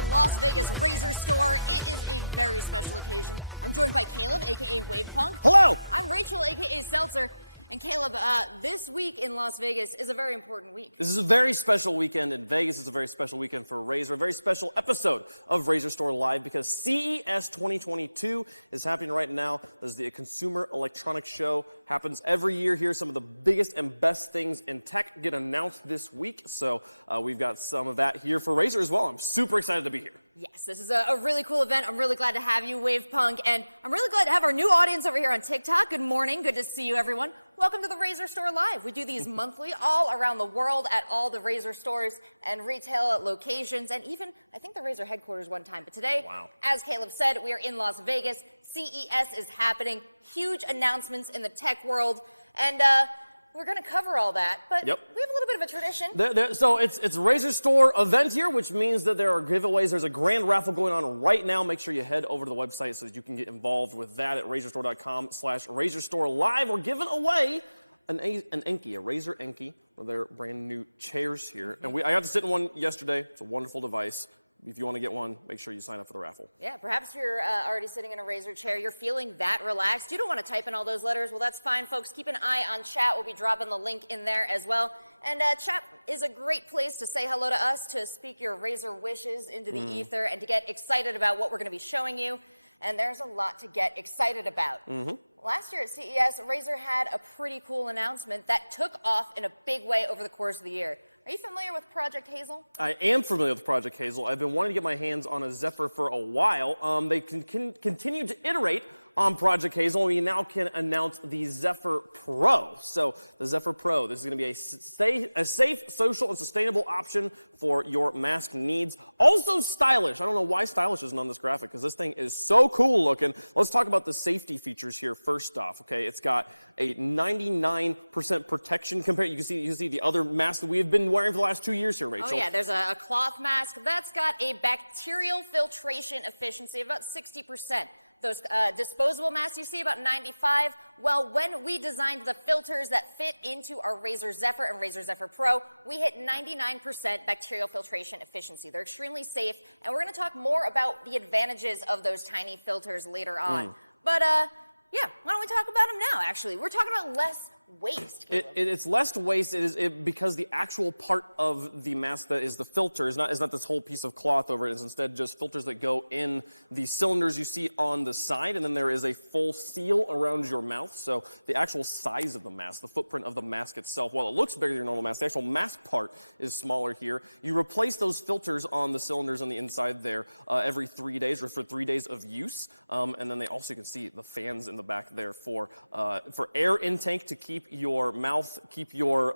the Las Vegas Razer store. It is a very special occasion. I'm joined by Caleb, aka Wavepunk. Hello! I'm Rachel, aka Seltzer. And Caleb, this week in Las Vegas is a very important week. This is a very special weekend in Vegas. It's a very special weekend for Razer. A very special episode of Razer Store Live because CES 2022 is happening right now. This is the Consumer Electronics Show. Happens every year here. Some of the biggest and best things in tech get announced this week. So we've got some of that here for Razer as well. I'm super excited to be here. Yes, this is a really cool event. I'm really glad to have you, Wavepunk, and I'm really glad to have our new audience over here on TikTok. Good morning. Good to see you, everyone. Welcome to the Razer Store Live. We do these monthly all around the world at all the Razer stores and retail locations, and even, I think, the Razer headquarters one time. But today, as Caleb said, we are in Las Vegas. CES is happening. Huge announcements in the tech world, and we're going to cover all that, but we have a little bit of a tradition. So it's a Razer Store event here, which means that there are giveaways. There's a grand raffle going on right now. Make sure you head over to the website so that you can get involved with that at razerstore.com/RazerStoreLive. We're giving away an Enki, a Razer Enki, with their brand new chairs here. And I got to sit in one yesterday. It's a wonderful device. If you want to get one, make sure you sign up for the raffle. Yeah, perhaps you're already sitting in a Razer chair. You're feeling that relaxed. You don't want to type in all those letters. Well, that's fine, folks. Keep an eye on chat. We'll be dropping the link in there as well. And chat is a great place to say hello to us, to speak your Razer wishes into the ether, and to get excited about what we're going to be showing you. And there's a lot to get excited about. Last year at CES, Razer had a pretty cool announcement that took off in a big way over the course of the year. Are you familiar with Project Hazel? I am familiar with Project Hazel. I've been wanting to get my hands on a Zephyr for a while. They continue to iterate on Project Hazel, and we now can announce the Zephyr Pro. So the Zephyr Pro, this is going to be a safe, social, and sustainable option for your mask needs. Also stylish. I don't know why stylish isn't on this graphic, because this thing is so cool looking. Let's talk about the safety features here first off. Okay, it's got a 99% protection compared. You can see the other mask that we have been wearing for the last 2 years here, Rachel. Oh yeah, there's a cloth mask that's got a bacterial filtration efficiency of about 60%. Those disposable masks you see, about 95. Well, when we designed the filters that fit into our Razer Zephyr and Razer Zephyr Pro, we hit 99% bacterial filtration efficiency. They're extremely safe, and we're going to talk more about the advantages of those tiny filters later on. But yeah, why don't we talk about them now, actually? We're talking about less waste. It's less waste because the actual part of the mask that is the filter is not this whole piece of cloth over it. It's instead just filters that go in the cylinders you see on the side, and then there is a full seal around your mouth. So the actual size of the mask, the footprint of the mask itself, while it looks bigger than your normal mask, the actual mask part is smaller here. You replace those filters on the cylinders on the inside there every 3 days, or for 3 days of use. And then they also, you can see the fans in the back there for air intake to keep your mouth, keep your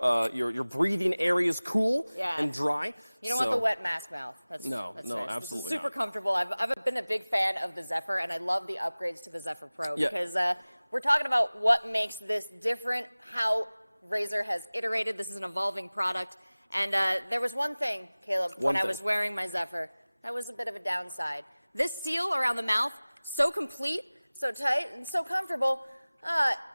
breathing areas cool and dry. You don't want the wet mask mouth. That's no, nice. Absolutely This is super comfortable. I've been a big fan of the Zephyr, and I love the upgrades to the Zephyr Pro because we're talking about what makes this different, how Razer has iterated. This is an evolving product. And there was one thing, Caleb, when I was wearing my Zephyr, that was a bit of a downside. This seal around the mouth, so complete, so tight, and so comfortable,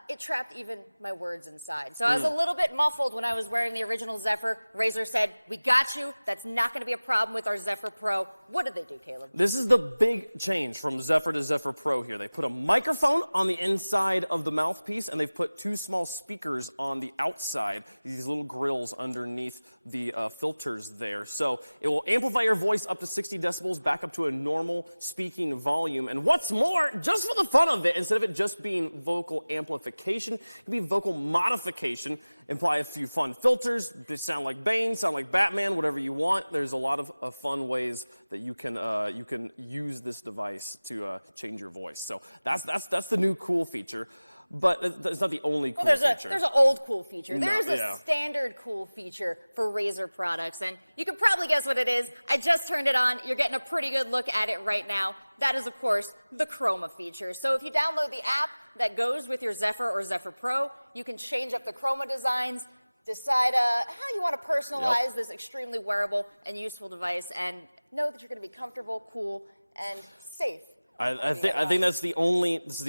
it trapped even my words inside. So I was a little bit muffled when I was wearing the original Zephyr. Razer said, we got you. That's not going to be a problem with our Zephyr Pro. What did they do, Caleb? This is the big change from Zephyr to Zephyr Pro here. They put a microphone on the inside of the mouthpiece, and they've put 2 small speakers on the outside, these little grills underneath the filters there. So it will amplify your voice up to 60 decibels, back up to a normal speaking volume. And what's more, just for the fun of it, instead of it just being vocal amplification, it can be vocal modification, imply a few fun filters, they sound like Bane, sound like Batman, whatever you want. There's a lot of fun ways that you can use this device to change your voice. So that's the new cool feature. But it's not the only cool feature. There's an old cool feature. There's a standard cool feature for Razer products, and you can probably guess what it is. I just turned it on. You're getting a pretty good look at it right now. That is, of course, the Chroma feature. So if you download the app that goes with your Zephyr or Zephyr Pro, you can change up the Chroma designs, decide how you want to personalize this extremely wearable and useful device, and know that you're going to be comfortable, cool, and safe I think this is the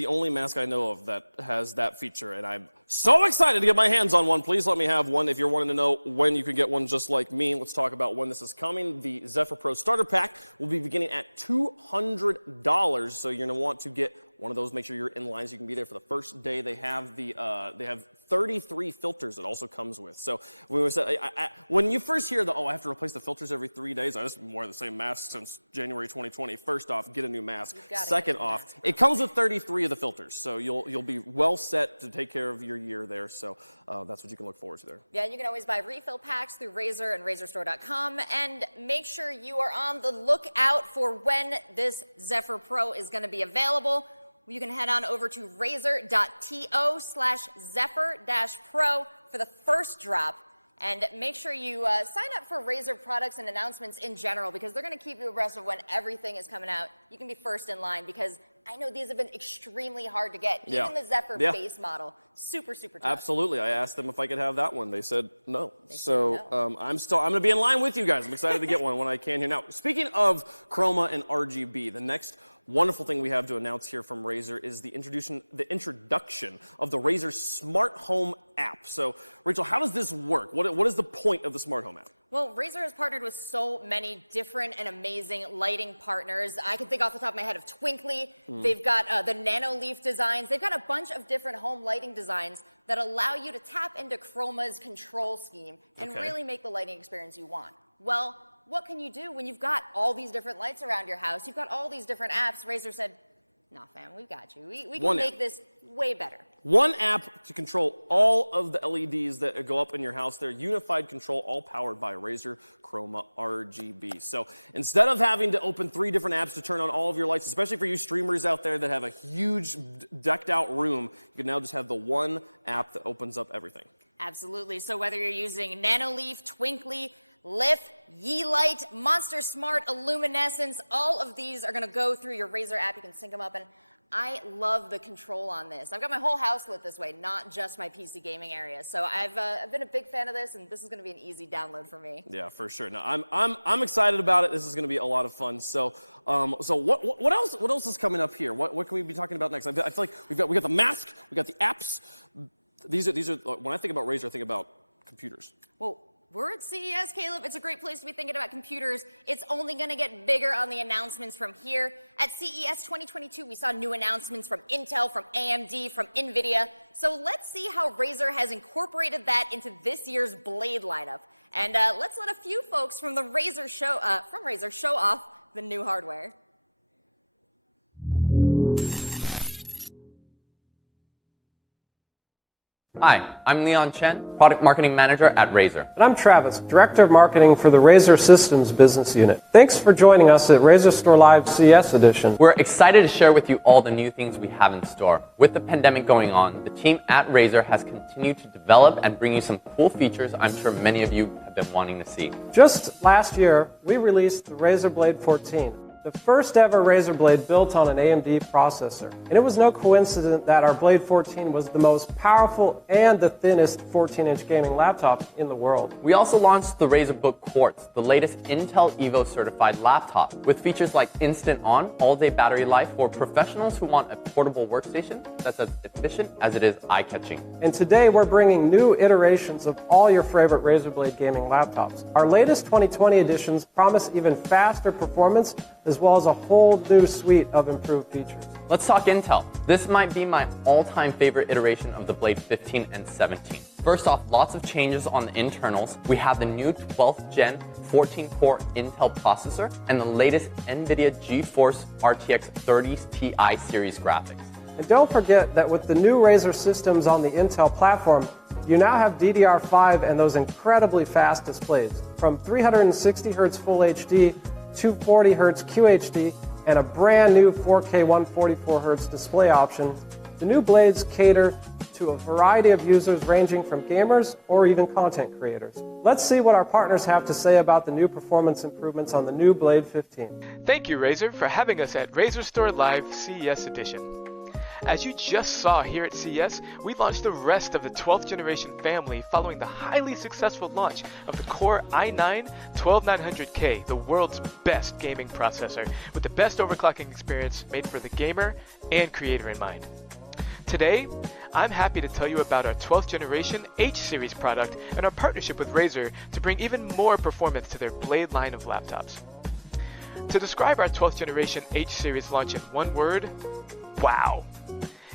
only mask I know of that has that feature, and I'm so excited to get my hands on one. Please let me have one. If you're wanting to know when you can get one just like me, let's talk about when this is coming. The Zephyr Pro Starter Pack will be beginning at $200, so you're going to want to get one of those. Make sure you're in line so you can be there for the first day. They have 33 filters it also comes with. So when you first hear I have to replace the filters every 3 days, I just wore the same mask since January 2020. First off, get a new mask. Second off, it comes with 33 of the filters, so you'll be well set to take care of your year there. So that's what you can look forward to there. Yeah, you can always buy refill packs through Razer and RazerStore.com, and make sure you are on the lookout for when this Zephyr Pro is going to be available. You can head on over to razer.to/Zephyr-Pro for the first drop. And make sure you sign up for Razer products and announcements in general, because they're going to keep you abreast of when everything is coming out. You can be first in line, because I know these have been extremely hard to get. Even the Zephyr base model, super, super tough. Absolutely. I asked them if I could have that one. They said no. I'm going to be in line with you guys. I'm excited to get one when I can here. Now, speaking of Chroma and RGB, the next wonderful thing we have to announce here from Razer is the introduction of the Razer Smart Home app. So, Rachel, how does this work? What is the point of the Smart Home app? Well, Razer has partnered with so many different and amazing lighting partners. I can think off the top of my head of Twinkly. They've got the Nano Leaf designs. They've got a bunch of different home lighting designs that allow you to tap into Chroma's control scheme and really make the lighting experience you want. Well, what can you do when you've got all these different lights around your house? You've got all these different apps. Razer said, nah, fam, we've got you. We can make this way better. One app to control all of the LEDs that go up in your house. They're unified control, all powered by Razer Chroma RGB. So instead of having to open 3 different apps to turn on all of your lights, especially for you streamers out there that have a huge decked out room, you can now just have the one app that opens up everything. Absolutely. So whether you're using Nano Leaf, Twinkly, Lift, Yeelight, Monster Smart, Illuminescence, all of these are going to go through your Razer app. You can sync them up, and I love the control on this. I've got my whole house lit this way, not just my PC gaming area. So I've been a big fan of this, and this is going to be an easy download for me. Yeah, for sure. No, I'm excited about it. This is going to be a lot of fun. So what else is coming up here? What can we be talking about next? I feel like we got the mask, we got the apps. These are when I think about Razer, I think about computers. Well, we're at CES, Caleb. It's a great place to be thinking about computers. It's only going to get bigger on the announcements from here. At CES 2022, we saw new announcements from Intel, from AMD, from Nvidia. So let's see how Razer has incorporated that into this year's Blade lineup. And let's let a few folks from the Razer show off the new hardware. Hi, I'm Leon Chen, Product Marketing Manager at Razer. And I'm Travis, Director of Marketing for the Razer Systems Business Unit. Thanks for joining us at Razer Store Live CES Edition. We're excited to share with you all the new things we have in store. With the pandemic going on, the team at Razer has continued to develop and bring you some cool features I'm sure many of you have been wanting to see. Just last year, we released the Razer Blade 14. The first ever Razer Blade built on an AMD processor. And it was no coincidence that our Blade 14 was the most powerful and the thinnest 14-inch gaming laptop in the world. We also launched the Razer Book Quartz, the latest Intel Evo certified laptop, with features like instant on, all-day battery life for professionals who want a portable workstation that's as efficient as it is eye-catching. And today we're bringing new iterations of all your favorite Razer Blade gaming laptops. Our latest 2020 editions promise even faster performance, as well as a whole new suite of improved features. Let's talk Intel. This might be my all-time favorite iteration of the Blade 15 and 17. First off, lots of changes on the internals. We have the new 12th gen 14-core Intel processor and the latest Nvidia GeForce RTX 30 Ti series graphics. And don't forget that with the new Razer systems on the Intel platform, you now have DDR5 and those incredibly fast displays. From 360Hz Full HD, 240Hz QHD, and a brand new 4K 144Hz display option, the new Blades cater to a variety of users ranging from gamers or even content creators. Let's see what our partners have to say about the new performance improvements on the new Blade 15. Thank you, Razer, for having us at Razer Store Live CES Edition. As you just saw here at CES, we launched the rest of the 12th generation family following the highly successful launch of the Core i9-12900K, the world's best gaming processor, with the best overclocking experience made for the gamer and creator in mind. Today, I'm happy to tell you about our 12th generation H-series product and our partnership with Razer to bring even more performance to their Blade line of laptops. To describe our 12th generation H-series launch in one word, wow!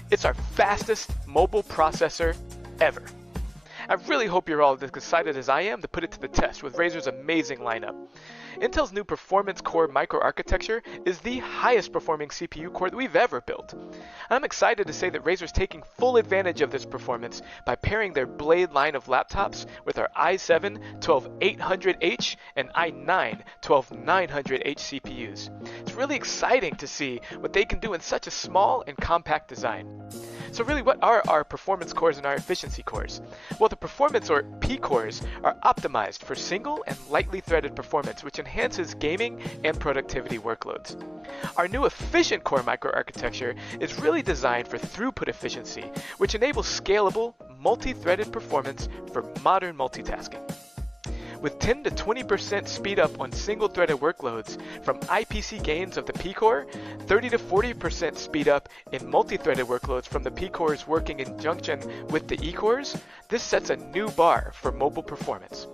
It's our fastest mobile processor ever. I really hope you're all as excited as I am to put it to the test with Razer's amazing lineup. Intel's new Performance Core microarchitecture is the highest performing CPU core that we've ever built. I'm excited to say that Razer's taking full advantage of this performance by pairing their Blade line of laptops with our i7-12800H and i9-12900H CPUs. It's really exciting to see what they can do in such a small and compact design. So really, what are our performance cores and our efficiency cores? Well, the performance or P cores are optimized for single and lightly threaded performance, which enhances gaming and productivity workloads. Our new efficient core microarchitecture is really designed for throughput efficiency, which enables scalable, multi-threaded performance for modern multitasking. With 10 to 20% speed up on single-threaded workloads from IPC gains of the P-core, 30 to 40% speed up in multi-threaded workloads from the P-cores working in conjunction with the E-cores, this sets a new bar for mobile performance.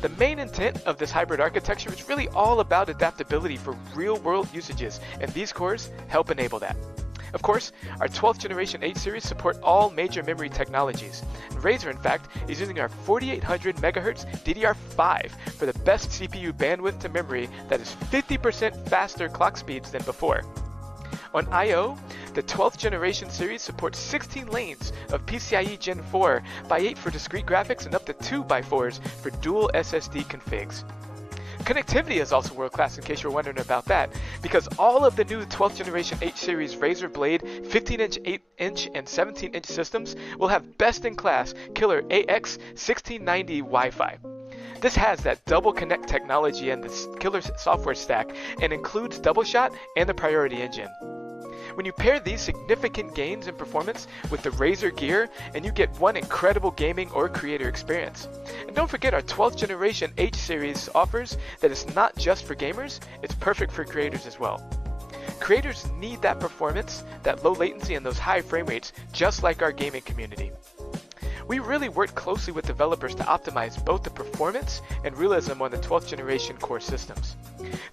The main intent of this hybrid architecture is really all about adaptability for real-world usages, and these cores help enable that. Of course, our 12th generation H-series support all major memory technologies. And Razer, in fact, is using our 4800 MHz DDR5 for the best CPU bandwidth to memory that is 50% faster clock speeds than before. On I/O, the 12th generation series supports 16 lanes of PCIe Gen 4 x 8 for discrete graphics and up to 2 x 4s for dual SSD configs. Connectivity is also world-class, in case you're wondering about that, because all of the new 12th generation H-series Razer Blade 15-inch, 8-inch, and 17-inch systems will have best-in-class killer AX1690 Wi-Fi. This has that double connect technology and the killer software stack and includes double shot and the priority engine. When you pair these significant gains in performance with the Razer gear, and you get one incredible gaming or creator experience. And don't forget our 12th generation H-series offers that it's not just for gamers, it's perfect for creators as well. Creators need that performance, that low latency, and those high frame rates, just like our gaming community. We really worked closely with developers to optimize both the performance and realism on the 12th generation core systems.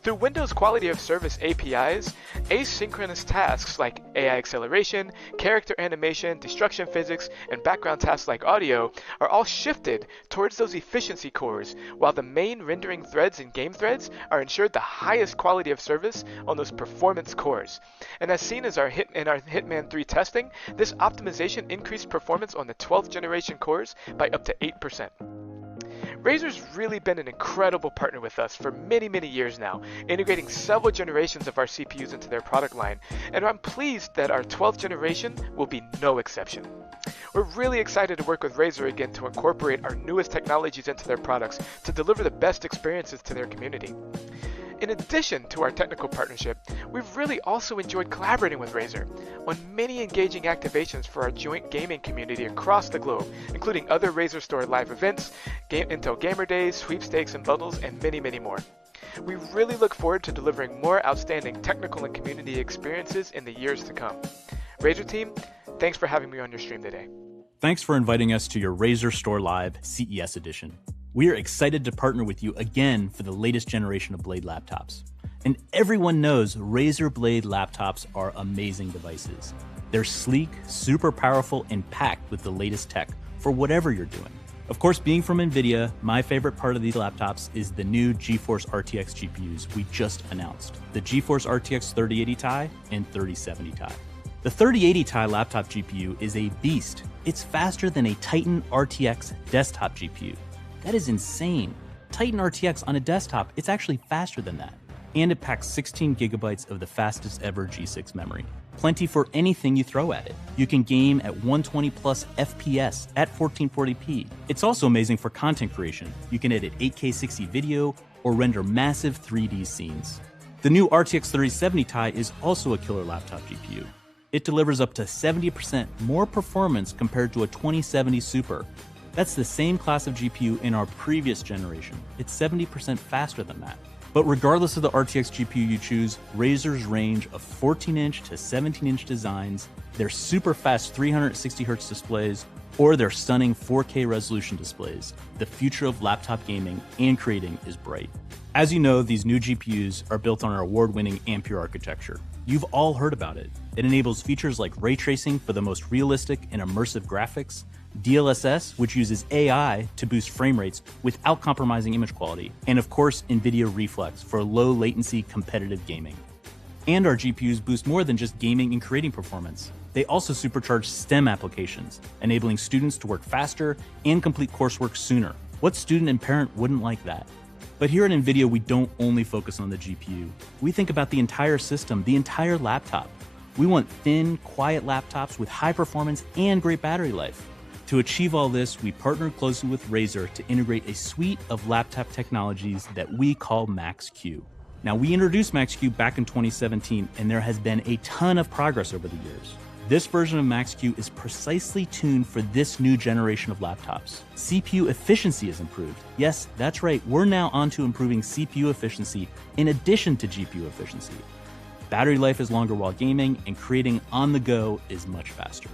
Through Windows Quality of Service APIs, asynchronous tasks like AI acceleration, character animation, destruction physics, and background tasks like audio are all shifted towards those efficiency cores, while the main rendering threads and game threads are ensured the highest quality of service on those performance cores. And as seen as in our Hitman 3 testing, this optimization increased performance on the 12th generation cores by up to 8%. Razer's really been an incredible partner with us for many years now, integrating several generations of our CPUs into their product line, and I'm pleased that our 12th generation will be no exception. We're really excited to work with Razer again to incorporate our newest technologies into their products to deliver the best experiences to their community. In addition to our technical partnership, we've really also enjoyed collaborating with Razer on many engaging activations for our joint gaming community across the globe, including other Razer Store live events, Intel Gamer Days, sweepstakes and bundles, and many more. We really look forward to delivering more outstanding technical and community experiences in the years to come. Razer team, thanks for having me on your stream today. Thanks for inviting us to your Razer Store Live CES edition. We are excited to partner with you again for the latest generation of Blade laptops. And everyone knows Razer Blade laptops are amazing devices. They're sleek, super powerful, and packed with the latest tech for whatever you're doing. Of course, being from Nvidia, my favorite part of these laptops is the new GeForce RTX GPUs we just announced, the GeForce RTX 3080 Ti and 3070 Ti. The 3080 Ti laptop GPU is a beast. It's faster than a Titan RTX desktop GPU. That is insane. Titan RTX on a desktop, it's actually faster than that. And it packs 16 gigabytes of the fastest ever G6 memory. Plenty for anything you throw at it. You can game at 120 plus FPS at 1440p. It's also amazing for content creation. You can edit 8K 60 video or render massive 3D scenes. The new RTX 3070 Ti is also a killer laptop GPU. It delivers up to 70% more performance compared to a 2070 Super. That's the same class of GPU in our previous generation. It's 70% faster than that. But regardless of the RTX GPU you choose, Razer's range of 14-inch to 17-inch designs, their super fast 360Hz displays, or their stunning 4K resolution displays, the future of laptop gaming and creating is bright. As you know, these new GPUs are built on our award-winning Ampere architecture. You've all heard about it. It enables features like ray tracing for the most realistic and immersive graphics, DLSS, which uses AI to boost frame rates without compromising image quality, and of course, NVIDIA Reflex for low latency competitive gaming. And our GPUs boost more than just gaming and creating performance. They also supercharge STEM applications, enabling students to work faster and complete coursework sooner. What student and parent wouldn't like that? But here at NVIDIA, we don't only focus on the GPU. We think about the entire system, the entire laptop. We want thin, quiet laptops with high performance and great battery life. To achieve all this, we partnered closely with Razer to integrate a suite of laptop technologies that we call Max-Q. Now, we introduced Max-Q back in 2017, and there has been a ton of progress over the years. This version of Max-Q is precisely tuned for this new generation of laptops. CPU efficiency is improved. Yes, that's right, we're now onto improving CPU efficiency in addition to GPU efficiency. Battery life is longer while gaming, and creating on the go is much faster.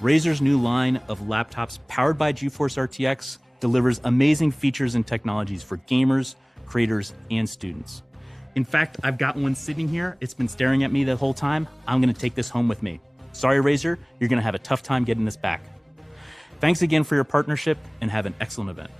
Razer's new line of laptops powered by GeForce RTX delivers amazing features and technologies for gamers, creators, and students. In fact, I've got one sitting here. It's been staring at me the whole time. I'm gonna take this home with me. Sorry, Razer, you're gonna have a tough time getting this back. Thanks again for your partnership, and have an excellent event.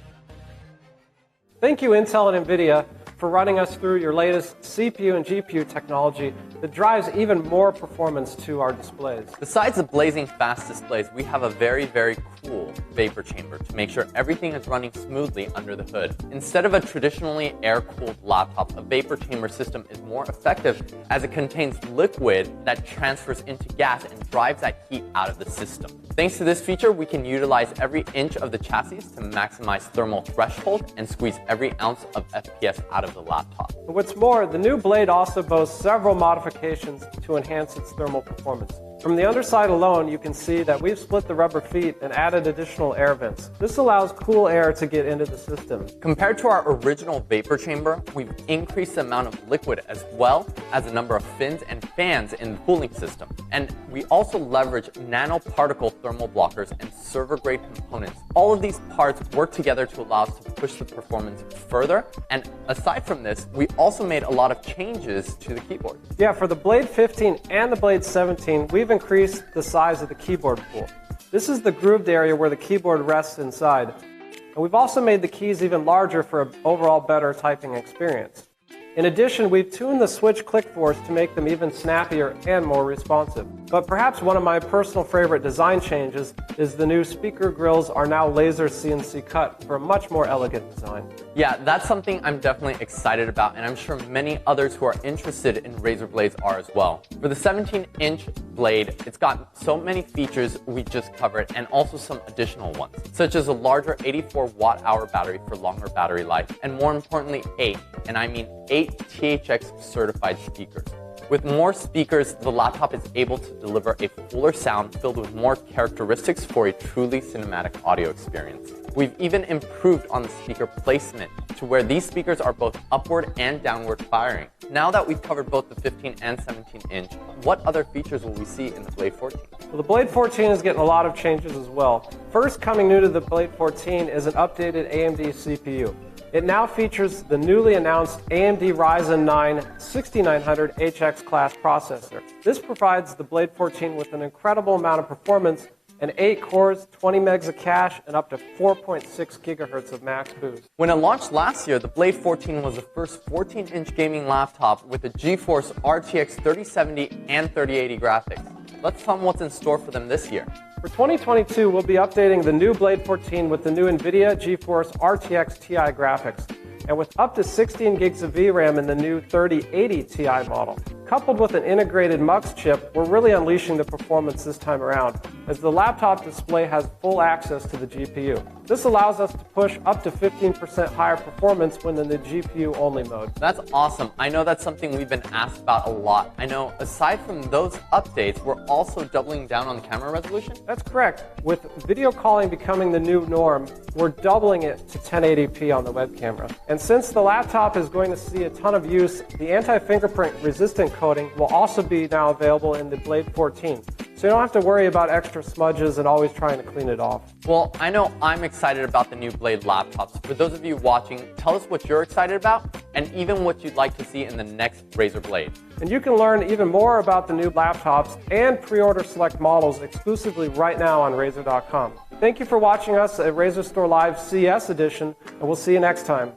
Thank you, Intel and Nvidia, for running us through your latest CPU and GPU technology that drives even more performance to our displays. Besides the blazing fast displays, we have a very, very cool vapor chamber to make sure everything is running smoothly under the hood. Instead of a traditionally air-cooled laptop, a vapor chamber system is more effective as it contains liquid that transfers into gas and drives that heat out of the system. Thanks to this feature, we can utilize every inch of the chassis to maximize thermal threshold and squeeze every ounce of FPS out of the laptop. What's more, the new Blade also boasts several modifications to enhance its thermal performance. From the underside alone, you can see that we've split the rubber feet and added additional air vents. This allows cool air to get into the system. Compared to our original vapor chamber, we've increased the amount of liquid as well as the number of fins and fans in the cooling system. And we also leverage nanoparticle thermal blockers and server-grade components. All of these parts work together to allow us to push the performance further. And aside from this, we also made a lot of changes to the keyboard. Yeah, for the Blade 15 and the Blade 17, we've increased the size of the keyboard pool. This is the grooved area where the keyboard rests inside. And we've also made the keys even larger for an overall better typing experience. In addition, we've tuned the switch click force to make them even snappier and more responsive. But perhaps one of my personal favorite design changes is the new speaker grills are now laser CNC cut for a much more elegant design. Yeah, that's something I'm definitely excited about, and I'm sure many others who are interested in Razer Blades are as well. For the 17-inch Blade, it's got so many features we just covered, and also some additional ones, such as a larger 84 watt-hour battery for longer battery life, and more importantly, 8 THX certified speakers. With more speakers, the laptop is able to deliver a fuller sound filled with more characteristics for a truly cinematic audio experience. We've even improved on the speaker placement to where these speakers are both upward and downward firing. Now that we've covered both the 15 and 17-inch, what other features will we see in the Blade 14? Well, the Blade 14 is getting a lot of changes as well. First, coming new to the Blade 14 is an updated AMD CPU. It now features the newly announced AMD Ryzen 9 6900HX class processor. This provides the Blade 14 with an incredible amount of performance and 8 cores, 20 megs of cache, and up to 4.6 gigahertz of max boost. When it launched last year, the Blade 14 was the first 14-inch gaming laptop with the GeForce RTX 3070 and 3080 graphics. Let's tell them what's in store for them this year. For 2022, we'll be updating the new Blade 14 with the new Nvidia GeForce RTX Ti graphics. and with up to 16 gigs of VRAM in the new 3080 Ti model. Coupled with an integrated MUX chip, we're really unleashing the performance this time around, as the laptop display has full access to the GPU. This allows us to push up to 15% higher performance when in the GPU-only mode. That's awesome. I know that's something we've been asked about a lot. I know aside from those updates, we're also doubling down on the camera resolution? That's correct. With video calling becoming the new norm, we're doubling it to 1080p on the web camera. And since the laptop is going to see a ton of use, the anti-fingerprint resistant coating will also be now available in the Blade 14. So you don't have to worry about extra smudges and always trying to clean it off. Well, I know I'm excited about the new Blade laptops. For those of you watching, tell us what you're excited about and even what you'd like to see in the next Razer Blade. And you can learn even more about the new laptops and pre-order select models exclusively right now on Razer.com. Thank you for watching us at Razer Store Live CES edition, and we'll see you next time.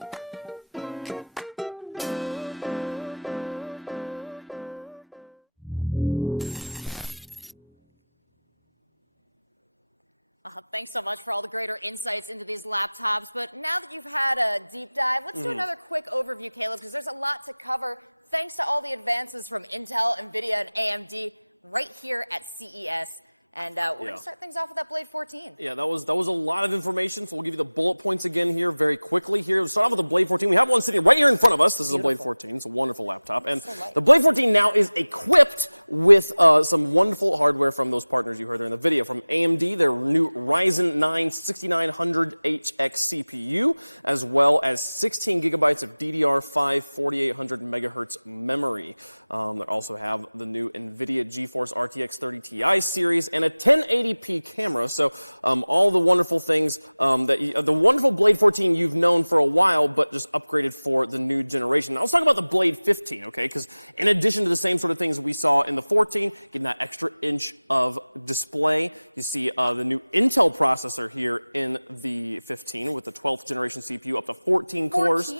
Thanks so much for all the greater insights into these laptops. But now that you've had a deep dive, let's do another quick overview, Caleb, because there's a lot to cover thanks to all the advances from Intel, Nvidia, and AMD right here at CES. And we're going to start things off with that Blade 14. Yeah, that was a lot of information, so we'll give you the bullet points again here very quickly. Here, we'll start off with the Blade 14. We have one sitting right here in front of us. This is a Blade 14. It's a wonderful laptop. And the Blade 14 now is equipped with some wonderful hardware from those partners you heard there in the video. From AMD, their new Ryzen 9 6900HX CPU, as well as 16 gigabytes of DDR5 4800 megahertz memory. They also have the new Nvidia GeForce RTX 30 Ti series and a 1080p camera. So all the wonderful things the wonderful Blade 14 you've known for a while, but just upgraded for the new generation. Now let's talk about the Blade 15, okay? Because in addition to the same sort of things we saw in the 14, getting that extra inch of display, you see the new Intel processor here in the 15 with the 12th generation CPU, up to 14 cores.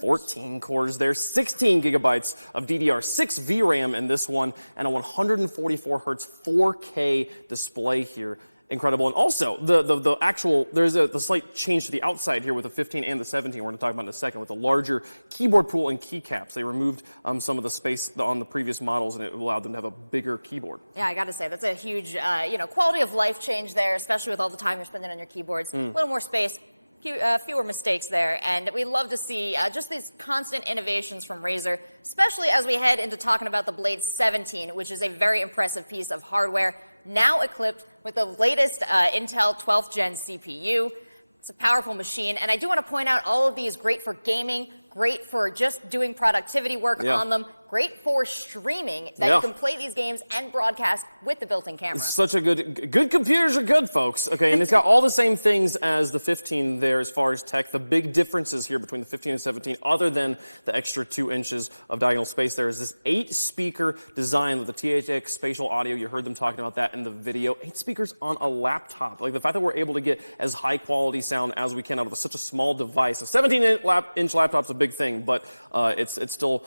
14 cores there, 16 gigabytes of DDR6 VRAM in this one, and a 144 hertz 4K display here. Incredible. And also, the actual, there's the slight change to the outside here with the 15 and the 17, we're going to talk about in a second, with the larger keyboard pool and keycaps. They removed some of the space on the previous models, and it allowed them to have a bigger keyboard. Yeah, I got to say, that's a huge quality of life change there, especially with all the time you're spending on your keyboards. A little more space, fewer mistakes there, and we love to see just these constant innovations from Razer, especially as we head into talking about the Blade 17, which is a very impressive piece of hardware, now equipped with the latest Intel 12th Gen CPU. It's a powerful machine, and I do want to point out all of these great for gaming, great for just doing productivity work on them, great for streaming, that you can play these games and broadcast with the built-in camera. It's such a good computers are good, folks. Okay, and it's got all the same things as the 15 there as far as tech. The big differences here between the 15 and 17, other than the extra 2 inches of diagonal space there, is this 8-speaker design with the THX spatial audio. You heard them talking about that in the video. 8 speakers on a laptop. Like the fact that we're able to get as high quality sound as we can out of such a small device. A 17-inch laptop's a big thing, but it's still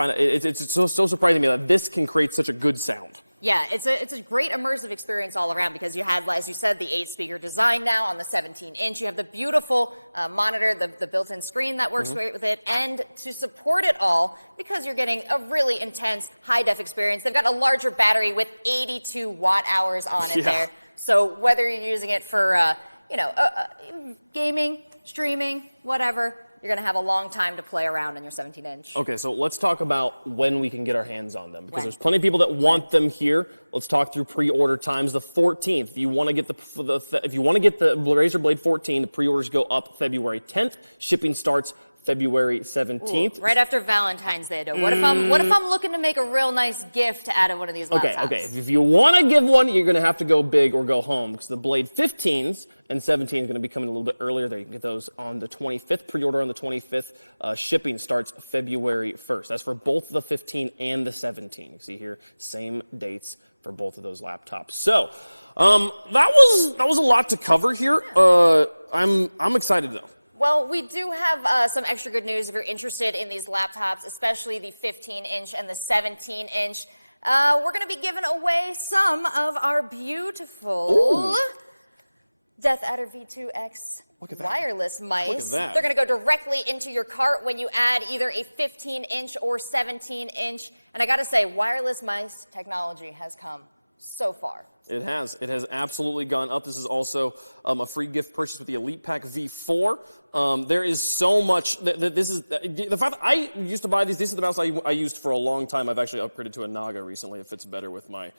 it's so surprising to me that this can create such a good sound. Yeah, it's a great immersive experience all around, because you had, as you said, the 8-speaker design now on the 17-inch. You have the beautiful monitor, the built-in screen that works great with it, and to support it all, because you're getting a really intense high-def experience, they've got a larger battery with 82 watt-hours on it there. So whether you're using it for gaming, streaming, whatever, you're going to have a long time to play around on your 17-inch. Okay, so let's talk about when we can get our hands on them, because there's plenty of people that want them here. Let's talk through pre-order times. The 14th, if you want to get the Razer Blade 14, the pre-orders go up February 10th. Shipping starts February 17th. Ooh, right after Valentine's Day, though. What if I'm looking to make a real nice gift out of one of these laptops? Okay. If you want to give one, you're going to have to go big or go home, because the Blade 15s and 17 is going to be coming a little bit earlier. There, you can get those on the 25th. Pre-order on the 25th. Shipping starts February 1st. That's for both the 15 and the 17. You can see here, same dates for both of those laptops. So that was a lot to cover here. I'm excited though. Well, we do have some extra good news if you're interested in these laptops, especially the 15-inch and the 17-inch. We're going to be giving away some of our beautiful Death Adder V2X Look at that. wireless mice. Look at that. They're going to go directly into your cart when you add either a 15-inch or 17-inch. And I got to say, wireless mice technology has come so far. It has. It has absolutely gone up. This is also a free gift purchase with the Elite Pack V4. There is so much. This is the fact that I used to buy these. This is the mouse I used for a long time. I've actually upgraded to a Naga recently. It fits better with my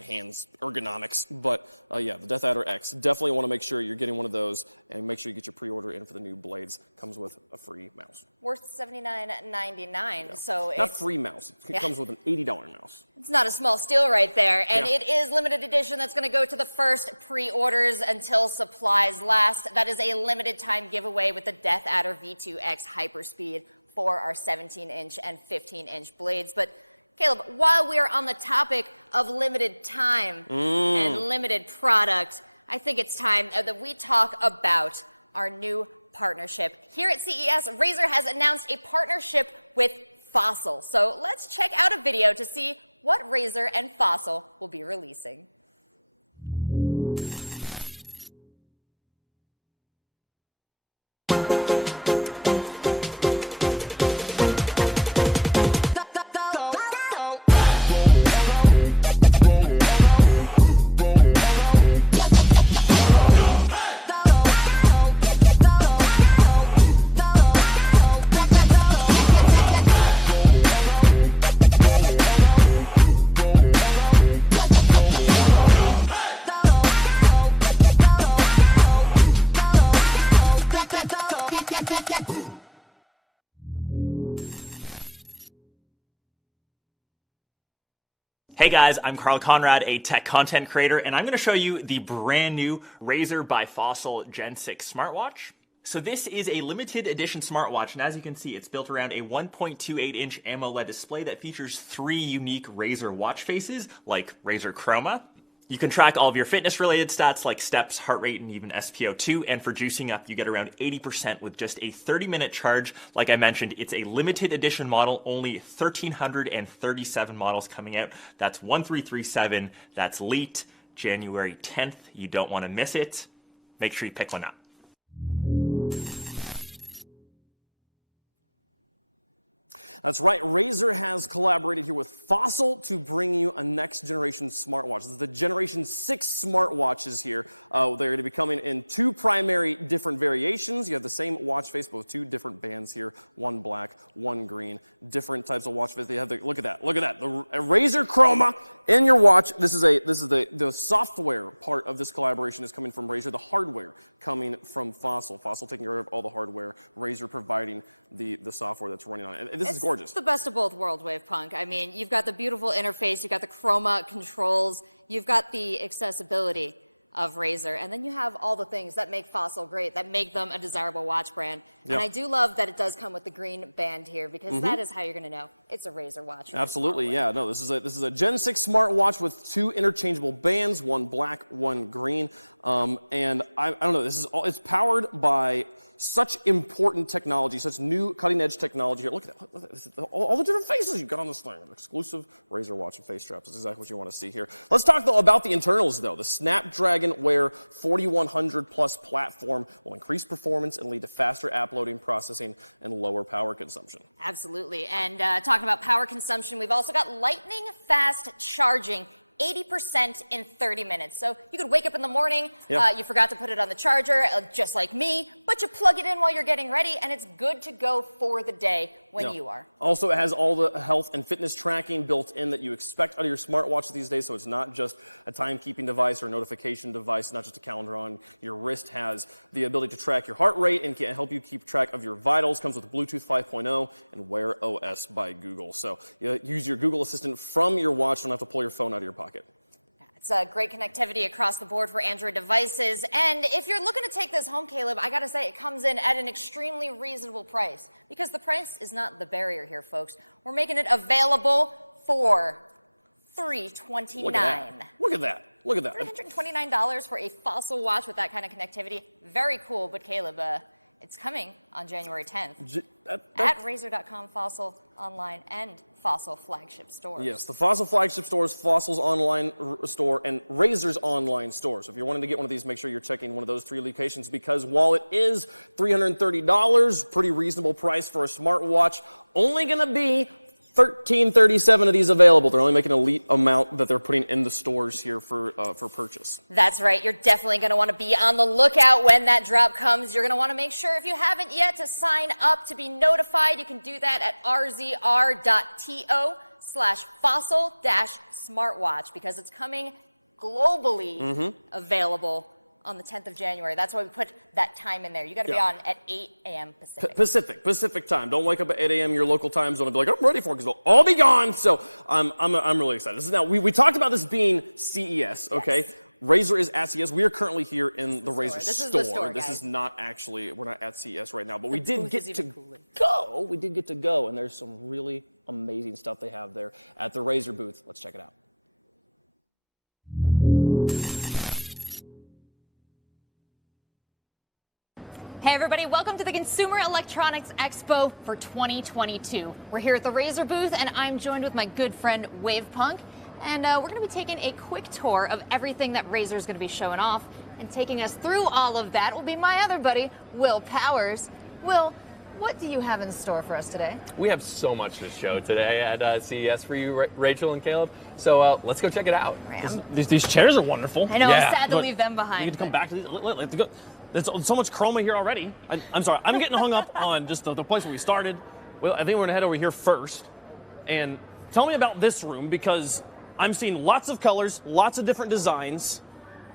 hands ergonomics. But yeah, the Death Adder X. Definitely want to make sure you're getting one of those, and make sure you get your pre-order in for the new Blades. Comes with a free mouse. Worth $79.99. So Not it's free mouse. It comes with an $80 mouse. It's not a small steal right there, and Yeah. it is limited edition. That's going to go to the first pre-orders until supplies last. That is a limited time giveaway with the Death Adder V2X Hyperspeed for our 17-inch and 15-inch blades. But Caleb, while we are on the topic of limited time and limited product, I think it's time that we talk about our new partnership. Here at CES, Razer has announced a partnership with Fossil. So let's check out a video to see what Razer and Fossil will be releasing. Hey guys, I'm Carl Conrad, a tech content creator, and I'm going to show you the brand new Razer by Fossil Gen 6 smartwatch. So this is a limited edition smartwatch, and as you can see, it's built around a 1.28-inch AMOLED display that features 3 unique Razer watch faces, like Razer Chroma. You can track all of your fitness-related stats like steps, heart rate, and even SpO2, and for juicing up, you get around 80% with just a 30-minute charge. Like I mentioned, it's a limited edition model, only 1,337 models coming out. That's 1337, that's late, January 10th. You don't want to miss it. Make sure you pick one up. That's right, Razer has collaborated here with Fossil to bring you a next generation smartwatch. This is the Generation 6 smartwatches here. They're going to be coming in 2 primary different variations. You have the same watch face, but with 2 different bands here, one black, one green, different types of watch face. They have the, look at that, the Razer Chroma in your watch. This is the software part of this collaboration is coming from Razer, the hardware coming from Fossil. Fossil taking care of all the hardware, Razer providing the software that's running on it. And this is gorgeous. It's the best of both worlds, Wave Punk. I mean, you've got the beautiful interface, you've got the Chroma controls, you've got the accessibility of Razer, and then you have all the things that make Fossil great, that make them a desirable watch brand. Yep. And I do love that it does come with the green band here, because that is how you're going to know it's a Razer watch. Absolutely, yeah. No, this is a Gen 6 smartwatch with 2 interchangeable bands, one black, one green. And I don't know, it's powered by such important technology, such new cutting-edge technology here. Look at that. All the different faces you've got on this thing. An exclusive Razer watch and face straps. That's exactly what you want to see here. Let's talk, though, about the internals, though. The Snapdragon Wear 4100 Plus platform will increase performance and lead to faster app loading, processing, and lower power consumption. Absolutely. And talking about power consumption, we've also got lightning fast charging. 80% in 30 minutes. So you could wake up in the morning, you forgot to put it on the charger, just like me, but you plug it in while you're getting ready, and it's good to go for the day when you are. Also, it has all the health and fitness tracking built in that you expect out of your smartwatches these days, so it's not just a timekeeping device or a notification device, not just a calendar on your wrist. Has the ability to track your heart rate and can help you keep track of your vitals. Comes with Bluetooth 5.0 and Wear OS by Google. So you use your Google Assistant from your watch, don't have to pull your phone out of your pocket. It's great connectivity across the board for Android devices. And if you're looking to take this home, Caleb, I got to say it comes in at an extremely reasonable price, because the price is not the barrier here, folks. We're making it available for $329. Look at that. $329 for a Fossil watch with that kind of connectivity. Very cool. But Caleb, It's coming on January 10th at Razer.com, Fossil online, and Fossil flagship stores. Yes, the Fossil flagship stores, Fossil's online store, and Razer's online store. So if you're wanting to get one of these, make sure you're checking one of those 3 locations, because while it is $330, pretty reasonable price for a smartwatch, only going to be 1,337 of these available. They're only making an elite amount that they're putting in the stores here for purchase. That's right. You're definitely going to want to be on the lookout when that drop comes. You're going to want to make sure, if you haven't yet, to sign up to be notified. You can do that at rzr.to/fossil-smartwatch, because it's coming globally available on the 10th of January. That's why we put that time in there. You got to be on at 8 a.m. Pacific time. Don't wake up at 8 a.m. your local time zone and be like, I'm ready for it, because they'll all be gone. So I'm really excited. This is now, we talked about this being CES, okay? Yes. Razer is at CES. We are currently here in the Razer store. This is the store, This guys. is not actually, we're not at CES right now, but we did get to go. We did get to go, and there's some really amazing stuff they have there at the Razer booth. Let's check it out. Hey everybody, welcome to the Consumer Electronics Expo for 2022. We're here at the Razer booth, and I'm joined with my good friend Wavepunk, and we're going to be taking a quick tour of everything that Razer is going to be showing off, and taking us through all of that will be my other buddy, Will Powers. Will, what do you have in store for us today? We have so much to show today at CES for you, Rachel and Caleb. So let's go check it out. These chairs are wonderful. I know, I'm sad to leave them behind. You get to come back to these. Let's go. There's so much Chroma here already. I'm sorry. I'm getting hung up on just the place where we started. Well, I think we're going to head over here first. And tell me about this room, because I'm seeing lots of colors, lots of different designs.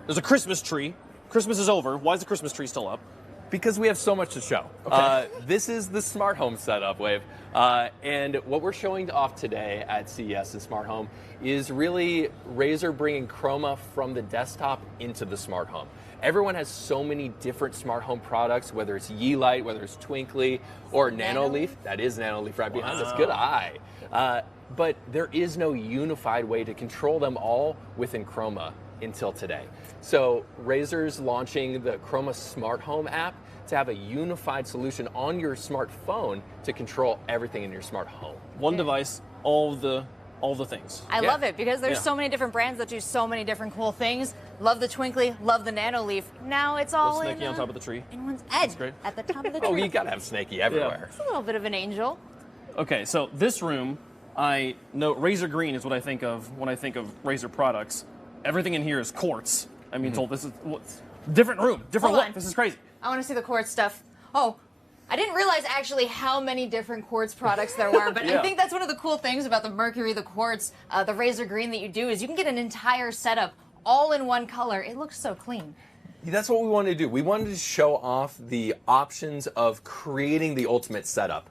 There's a Christmas tree. Christmas is over. Why is the Christmas tree still up? Because we have so much to show. Okay. This is the smart home setup, Wave. And what we're showing off today at CES in Smart Home is really Razer bringing Chroma from the desktop into the smart home. Everyone has so many different smart home products, whether it's Yeelight, whether it's Twinkly, or Nanoleaf. That is Nanoleaf right behind us. Good eye. But there is no unified way to control them all within Chroma until today. So Razer's launching the Chroma Smart Home app to have a unified solution on your smartphone to control everything in your smart home. One device, all the things. I love it, because there's so many different brands that do so many different cool things. Love the Twinkly, love the Nanoleaf. Now it's all Snaky on top of the tree. in one's edge. Great. At the top of the tree. Oh, you gotta have Snaky everywhere. It's a little bit of an angel. Okay, so this room, I know Razer Green is what I think of when I think of Razer products. Everything in here is quartz. I mean, told this is different room, different look. This is crazy. I want to see the quartz stuff. Oh, I didn't realize actually how many different quartz products there were, but I think that's one of the cool things about the Mercury, the quartz, the Razer Green that you do, is you can get an entire setup all in one color. It looks so clean. That's what we wanted to do. We wanted to show off the options of creating the ultimate setup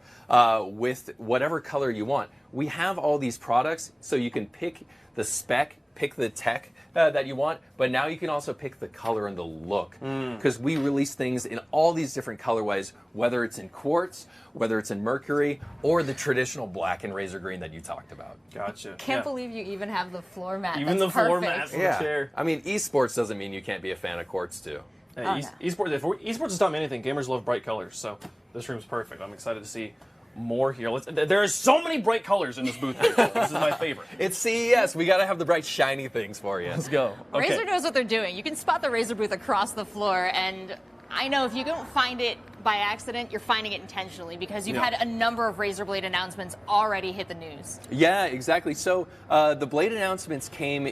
with whatever color you want. We have all these products, so you can pick the spec, pick the tech that you want, but now you can also pick the color and the look, because we release things in all these different colorways, whether it's in quartz, whether it's in Mercury, or the traditional black and Razer Green that you talked about. Gotcha. Can't believe you even have the floor mat. Even That's the floor perfect. mat for the chair. I mean, esports doesn't mean you can't be a fan of quartz too. Hey, esports, esports has taught me anything. Gamers love bright colors, so this room's perfect. I'm excited to see more here. There are so many bright colors in this booth. This is my favorite. It's CES. We got to have the bright, shiny things for you. Let's go. Okay. Razer knows what they're doing. You can spot the Razer booth across the floor, and I know if you don't find it by accident, you're finding it intentionally, because you've had a number of Razer Blade announcements already hit the news. Yeah, exactly. So the Blade announcements came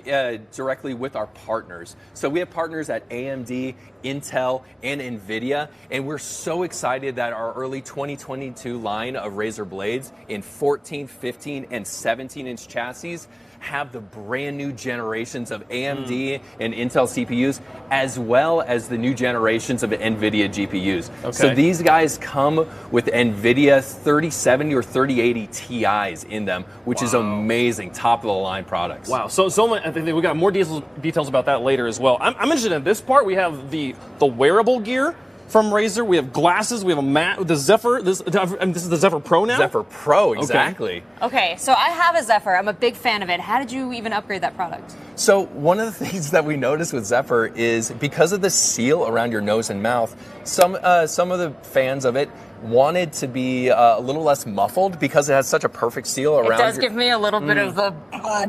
directly with our partners. So we have partners at AMD, Intel, and Nvidia, and we're so excited that our early 2022 line of Razer Blades in 14, 15, and 17-inch chassis have the brand new generations of AMD and Intel CPUs, as well as the new generations of Nvidia GPUs. Okay. So these guys come with Nvidia 3070 or 3080 Ti's in them, which is amazing, top of the line products. Wow, so many, I think we got more details about that later as well. I'm interested in this part. We have the wearable gear from Razer. We have glasses. We have a mat. The Zephyr. This is the Zephyr Pro now. Zephyr Pro, exactly. Okay, so I have a Zephyr. I'm a big fan of it. How did you even upgrade that product? So one of the things that we noticed with Zephyr is because of the seal around your nose and mouth, some of the fans of it wanted to be a little less muffled because it has such a perfect seal around. It does give me a little bit of the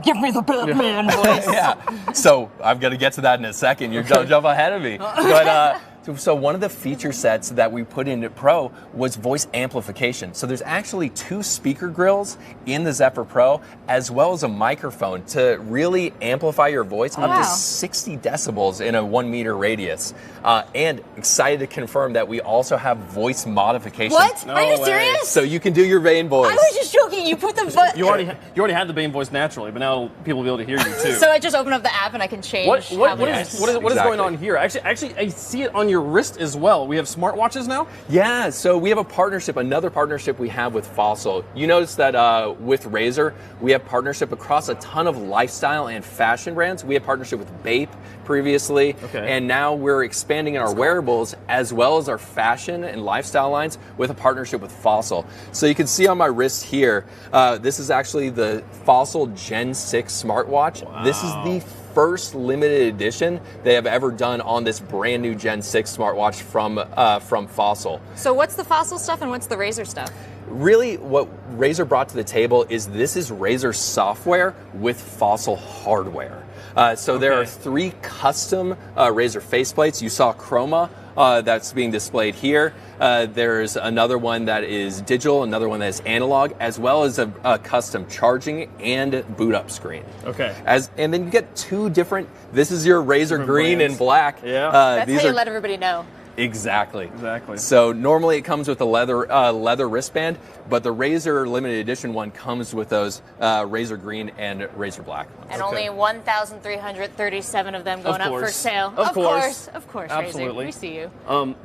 give me the Batman voice. Yeah. So I'm gonna get to that in a second. You're jump ahead of me. But so one of the feature sets that we put into Pro was voice amplification. So there's actually 2 speaker grills in the Zephyr Pro, as well as a microphone to really amplify your voice up to 60 decibels in a 1 meter radius. And excited to confirm that we also have voice modification. What? Are you serious? So you can do your Bane voice. I was just joking. You put the You already had the Bane voice naturally, but now people will be able to hear you too. So I just open up the app and I can change. What is going on here? Actually, I see it on your wrist as well. We have smartwatches now? Yeah, so we have a partnership, another partnership we have with Fossil. You notice that with Razer, we have partnership across a ton of lifestyle and fashion brands. We had partnership with Bape previously, and now we're expanding in our wearables as well as our fashion and lifestyle lines with a partnership with Fossil. So you can see on my wrist here, this is actually the Fossil Gen 6 smartwatch. Wow. This is the first limited edition they have ever done on this brand new Gen 6 smartwatch from Fossil. So what's the Fossil stuff and what's the Razer stuff? Really, what Razer brought to the table is this is Razer software with Fossil hardware. So there are 3 custom Razer faceplates. You saw Chroma that's being displayed here. There's another one that is digital, another one that is analog, as well as a custom charging and boot up screen. Okay. And then you get 2 different. This is your Razer green and black. Yeah. That's how you let everybody know. Exactly. So normally it comes with a leather wristband, but the Razer limited edition one comes with those Razer green and Razer black ones. And only 1,337 of them going up for sale. Of course, Razer. absolutely. We see you.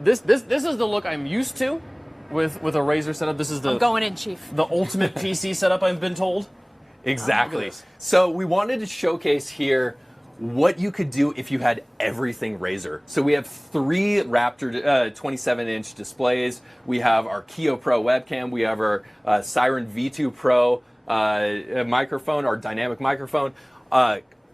This is the look I'm used to with a Razer setup. This is the I'm going in, Chief. The ultimate PC setup, I've been told. Exactly. So we wanted to showcase here what you could do if you had everything Razer. So we have 3 Raptor 27-inch displays. We have our Kio Pro webcam. We have our Siren V2 Pro microphone, our dynamic microphone.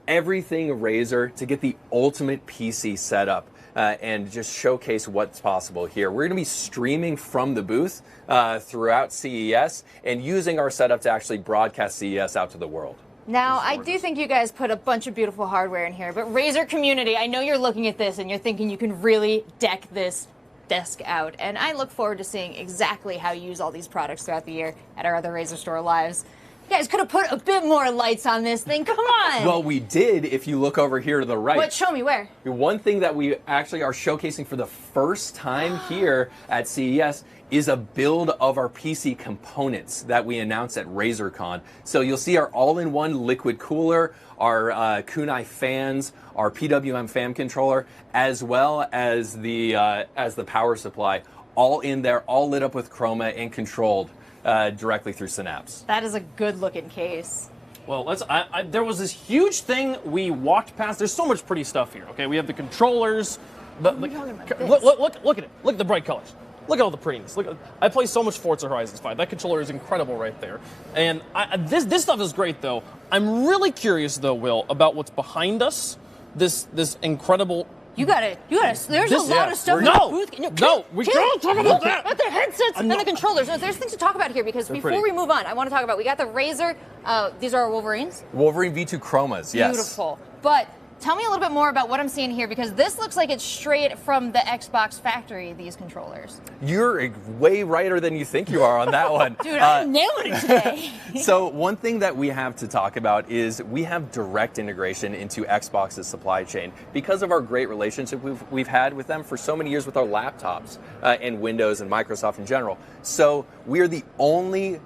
Everything Razer to get the ultimate PC setup and just showcase what's possible here. We're going to be streaming from the booth throughout CES and using our setup to actually broadcast CES out to the world. Now, I do think you guys put a bunch of beautiful hardware in here, but Razer community, I know you're looking at this and you're thinking you can really deck this desk out, and I look forward to seeing exactly how you use all these products throughout the year at our other Razer Store Lives. You guys could have put a bit more lights on this thing, come on! Well, we did, if you look over here to the right. What, show me where? One thing that we actually are showcasing for the first time here at CES is a build of our PC components that we announced at RazerCon. So you'll see our all-in-one liquid cooler, our kunai fans, our PWM fan controller, as well as the power supply, all in there, all lit up with Chroma and controlled directly through Synapse. That is a good-looking case. Well, there was this huge thing we walked past. There's so much pretty stuff here. Okay, we have the controllers. Look at it. Look at the bright colors. Look at all the prettiness. I play so much Forza Horizon 5. That controller is incredible right there. And this stuff is great, though. I'm really curious, though, Will, about what's behind us. This incredible. You gotta. There's a lot of stuff in the booth. We can't talk about that. About the headsets and the controllers. No, there's things to talk about here because before we move on, I want to talk about. We got the Razer. These are our Wolverines. Wolverine V2 Chromas. Yes. Beautiful. But tell me a little bit more about what I'm seeing here because this looks like it's straight from the Xbox factory, these controllers. You're way righter than you think you are on that one. Dude, I'm nailing it today. So one thing that we have to talk about is we have direct integration into Xbox's supply chain because of our great relationship we've had with them for so many years with our laptops and Windows and Microsoft in general. So we are the only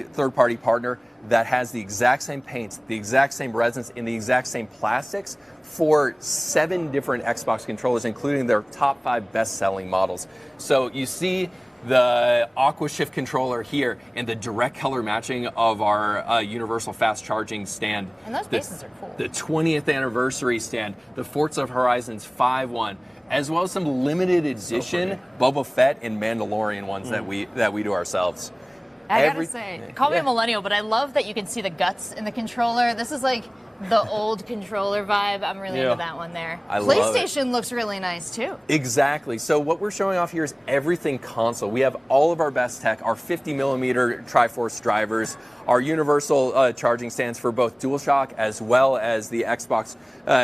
third-party partner that has the exact same paints, the exact same resins, and the exact same plastics for 7 different Xbox controllers, including their top 5 best-selling models. So you see the Aqua Shift controller here and the direct color matching of our universal fast charging stand. And those bases are cool. The 20th anniversary stand, the Forza Horizons 5 one, as well as some limited edition Boba Fett and Mandalorian ones that we do ourselves. I gotta say, call me a millennial, but I love that you can see the guts in the controller. This is like the old controller vibe. I'm really into that one there. I love it. PlayStation looks really nice too. Exactly. So what we're showing off here is everything console. We have all of our best tech, our 50mm Triforce drivers, our universal charging stands for both DualShock as well as the Xbox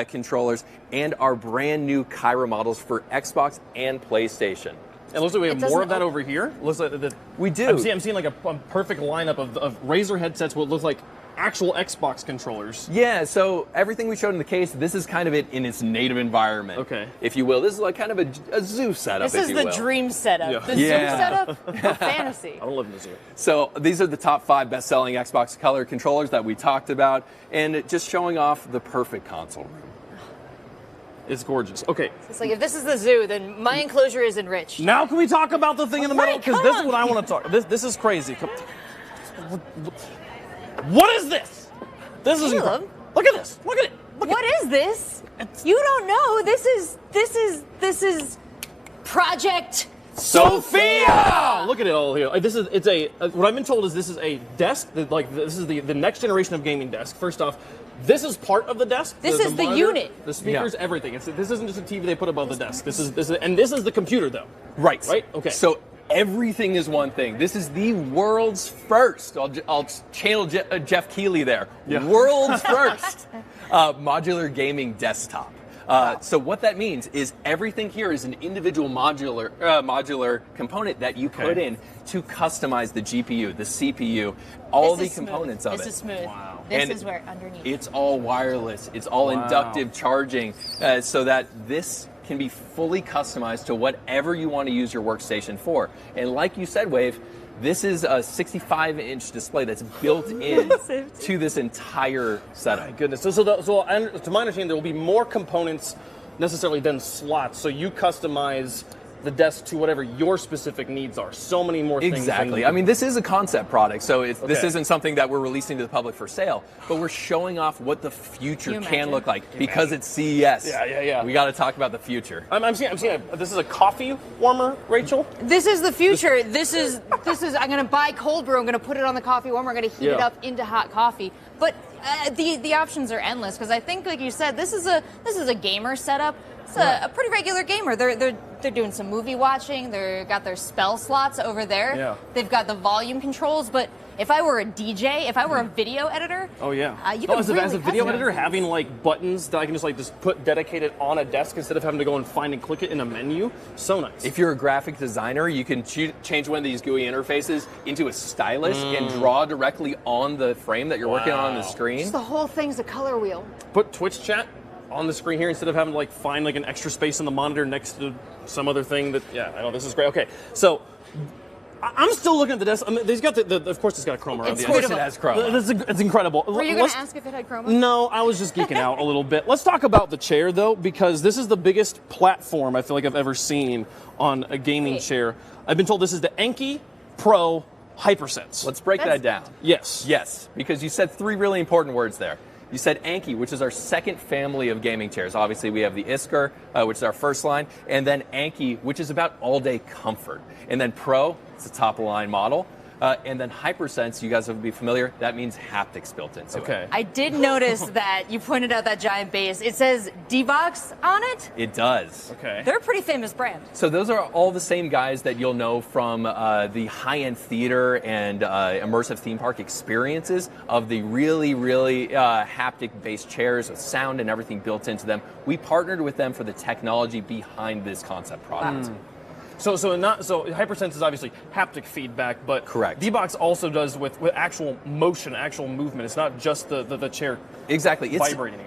controllers, and our brand new Kyra models for Xbox and PlayStation. It looks like we have more of that over here. Looks like we do. I'm seeing like a perfect lineup of Razer headsets. What look like actual Xbox controllers. Yeah, so everything we showed in the case, this is kind of it in its native environment, if you will. This is like kind of a zoo setup, This is the dream setup. The zoo setup for fantasy. I don't live in the zoo. So these are the top 5 best-selling Xbox color controllers that we talked about, and just showing off the perfect console room. It's gorgeous. Okay. It's like if this is the zoo, then my enclosure is enriched. Now can we talk about the thing in the middle? Because this is what I want to talk. This is crazy. What is this? This is incredible. Look at this. Look at it. What is this? You don't know. This is Project Sophia! Look at it all here. What I've been told is this is a desk. This is the next generation of gaming desk. First off, this is part of the desk. This is the monitor, unit. The speakers, everything. This isn't just a TV they put above the desk. This is the computer though. Right. Right. Okay. So everything is one thing. This is the world's first. I'll channel Jeff Keighley there. Yeah. World's first modular gaming desktop. So what that means is everything here is an individual modular component that you put in to customize the GPU, the CPU, all the components of it. This is smooth. Wow. This is where underneath. It's all wireless. It's all inductive charging, so that this can be fully customized to whatever you want to use your workstation for. And like you said, Wave, this is a 65-inch display that's built in to this entire setup. My goodness. So to my understanding, there will be more components necessarily than slots. So you customize the desk to whatever your specific needs are. So many more things. Exactly. I mean, this is a concept product, so this isn't something that we're releasing to the public for sale, but we're showing off what the future can look like because it's CES. Yeah. We got to talk about the future. I'm seeing this is a coffee warmer, Rachel. This is the future. This is. I'm gonna buy cold brew. I'm gonna put it on the coffee warmer. I'm gonna heat it up into hot coffee. But the options are endless because I think, like you said, this is a gamer setup. It's a pretty regular gamer. They're doing some movie watching. They've got their spell slots over there. Yeah. They've got the volume controls. But if I were a DJ, if I were a video editor, you could as a video editor, having like buttons that I can just put dedicated on a desk instead of having to go and find and click it in a menu. So nice. If you're a graphic designer, you can change one of these GUI interfaces into a stylus and draw directly on the frame that you're working on the screen. just the whole thing's a color wheel. Put Twitch chat on the screen here instead of having to find an extra space in the monitor next to some other thing I know this is great. Okay, so I'm still looking at the desk. I mean, they've got of course it's got a Chroma around the edge. Of course it has Chroma. It's incredible. Were you going to ask if it had Chroma? No, I was just geeking out a little bit. Let's talk about the chair though, because this is the biggest platform I feel like I've ever seen on a gaming chair. I've been told this is the Enki Pro Hypersense. Let's break that down. Yes, because you said 3 really important words there. You said Enki, which is our second family of gaming chairs. Obviously, we have the Iskar, which is our first line, and then Enki, which is about all-day comfort. And then Pro, it's a top-of-the-line model. And then Hypersense, you guys will be familiar, that means haptics built into it. I did notice that you pointed out that giant base. It says D-Box on it. It does. Okay. They're a pretty famous brand. So those are all the same guys that you'll know from the high-end theater and immersive theme park experiences of the really, really haptic-based chairs with sound and everything built into them. We partnered with them for the technology behind this concept product. So Hypersense is obviously haptic feedback, but correct. D-Box also does with actual motion, actual movement. It's not just the chair vibrating.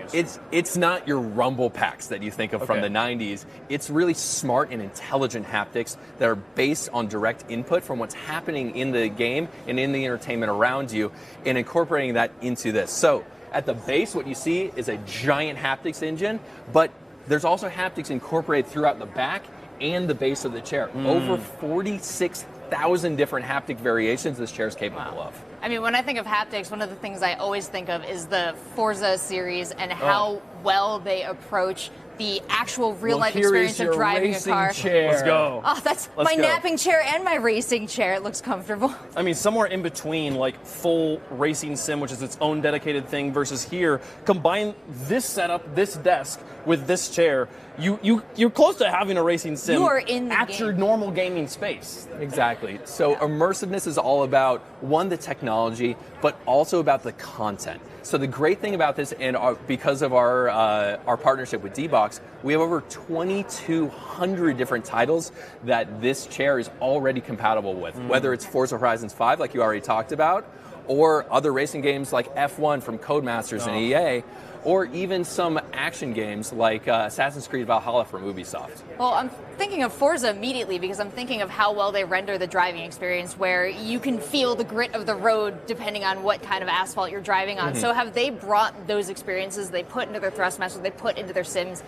It's not your rumble packs that you think of from the 90s. It's really smart and intelligent haptics that are based on direct input from what's happening in the game and in the entertainment around you and incorporating that into this. So at the base, what you see is a giant haptics engine, but there's also haptics incorporated throughout the back and the base of the chair. Over 46,000 different haptic variations this chair is capable of. I mean, when I think of haptics, one of the things I always think of is the Forza series and how well they approach the actual real-life experience of driving a car. Chair. Let's go. Oh, that's my napping chair and my racing chair. It looks comfortable. I mean, somewhere in between, like full racing sim, which is its own dedicated thing, versus here, combine this setup, this desk, with this chair, you're close to having a racing sim you are in the at game. your normal gaming space. Exactly. So immersiveness is all about, one, the technology, but also about the content. So the great thing about this, and because of our partnership with D-Box, we have over 2,200 different titles that this chair is already compatible with, whether it's Forza Horizons 5, like you already talked about, or other racing games like F1 from Codemasters and EA, or even some action games like Assassin's Creed Valhalla from Ubisoft. Well, I'm thinking of Forza immediately because I'm thinking of how well they render the driving experience where you can feel the grit of the road depending on what kind of asphalt you're driving on. So have they brought those experiences they put into their Thrustmaster, they put into their sims,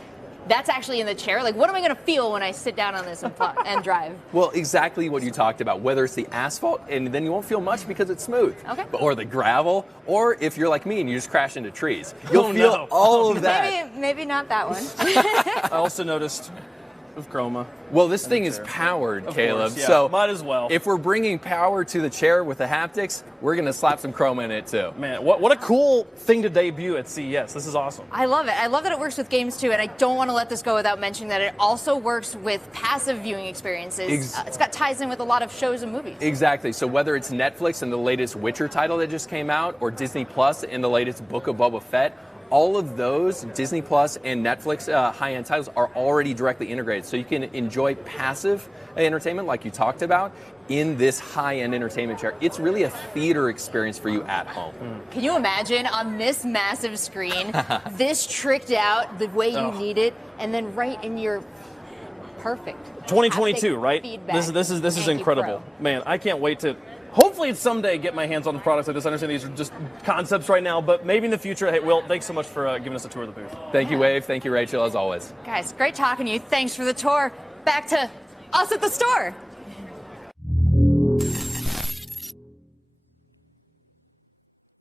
that's actually in the chair? Like, what am I going to feel when I sit down on this and drive? Well, exactly what you talked about, whether it's the asphalt, and then you won't feel much because it's smooth. Okay. Or the gravel, or if you're like me and you just crash into trees. You'll feel all of that. Maybe not that one. I also noticed with Chroma. Well, this thing is powered, Caleb. Course, yeah. So might as well. If we're bringing power to the chair with the haptics, we're going to slap some Chroma in it too. Man, what a cool thing to debut at CES. This is awesome. I love it. I love that it works with games too, and I don't want to let this go without mentioning that it also works with passive viewing experiences. It's got ties in with a lot of shows and movies. Exactly. So whether it's Netflix and the latest Witcher title that just came out, or Disney Plus and the latest Book of Boba Fett, all of those Disney Plus and Netflix high-end titles are already directly integrated. So you can enjoy passive entertainment like you talked about in this high-end entertainment chair. It's really a theater experience for you at home. Can you imagine on this massive screen, this tricked out the way you need it, and then right in your perfect 2022, right? Feedback. This is Enki incredible. Pro. Man, I can't wait to hopefully someday get my hands on the products like this. I understand these are just concepts right now, but maybe in the future. Hey, Will, thanks so much for giving us a tour of the booth. Thank you, Wave. Thank you, Rachel, as always. Guys, great talking to you. Thanks for the tour. Back to us at the store.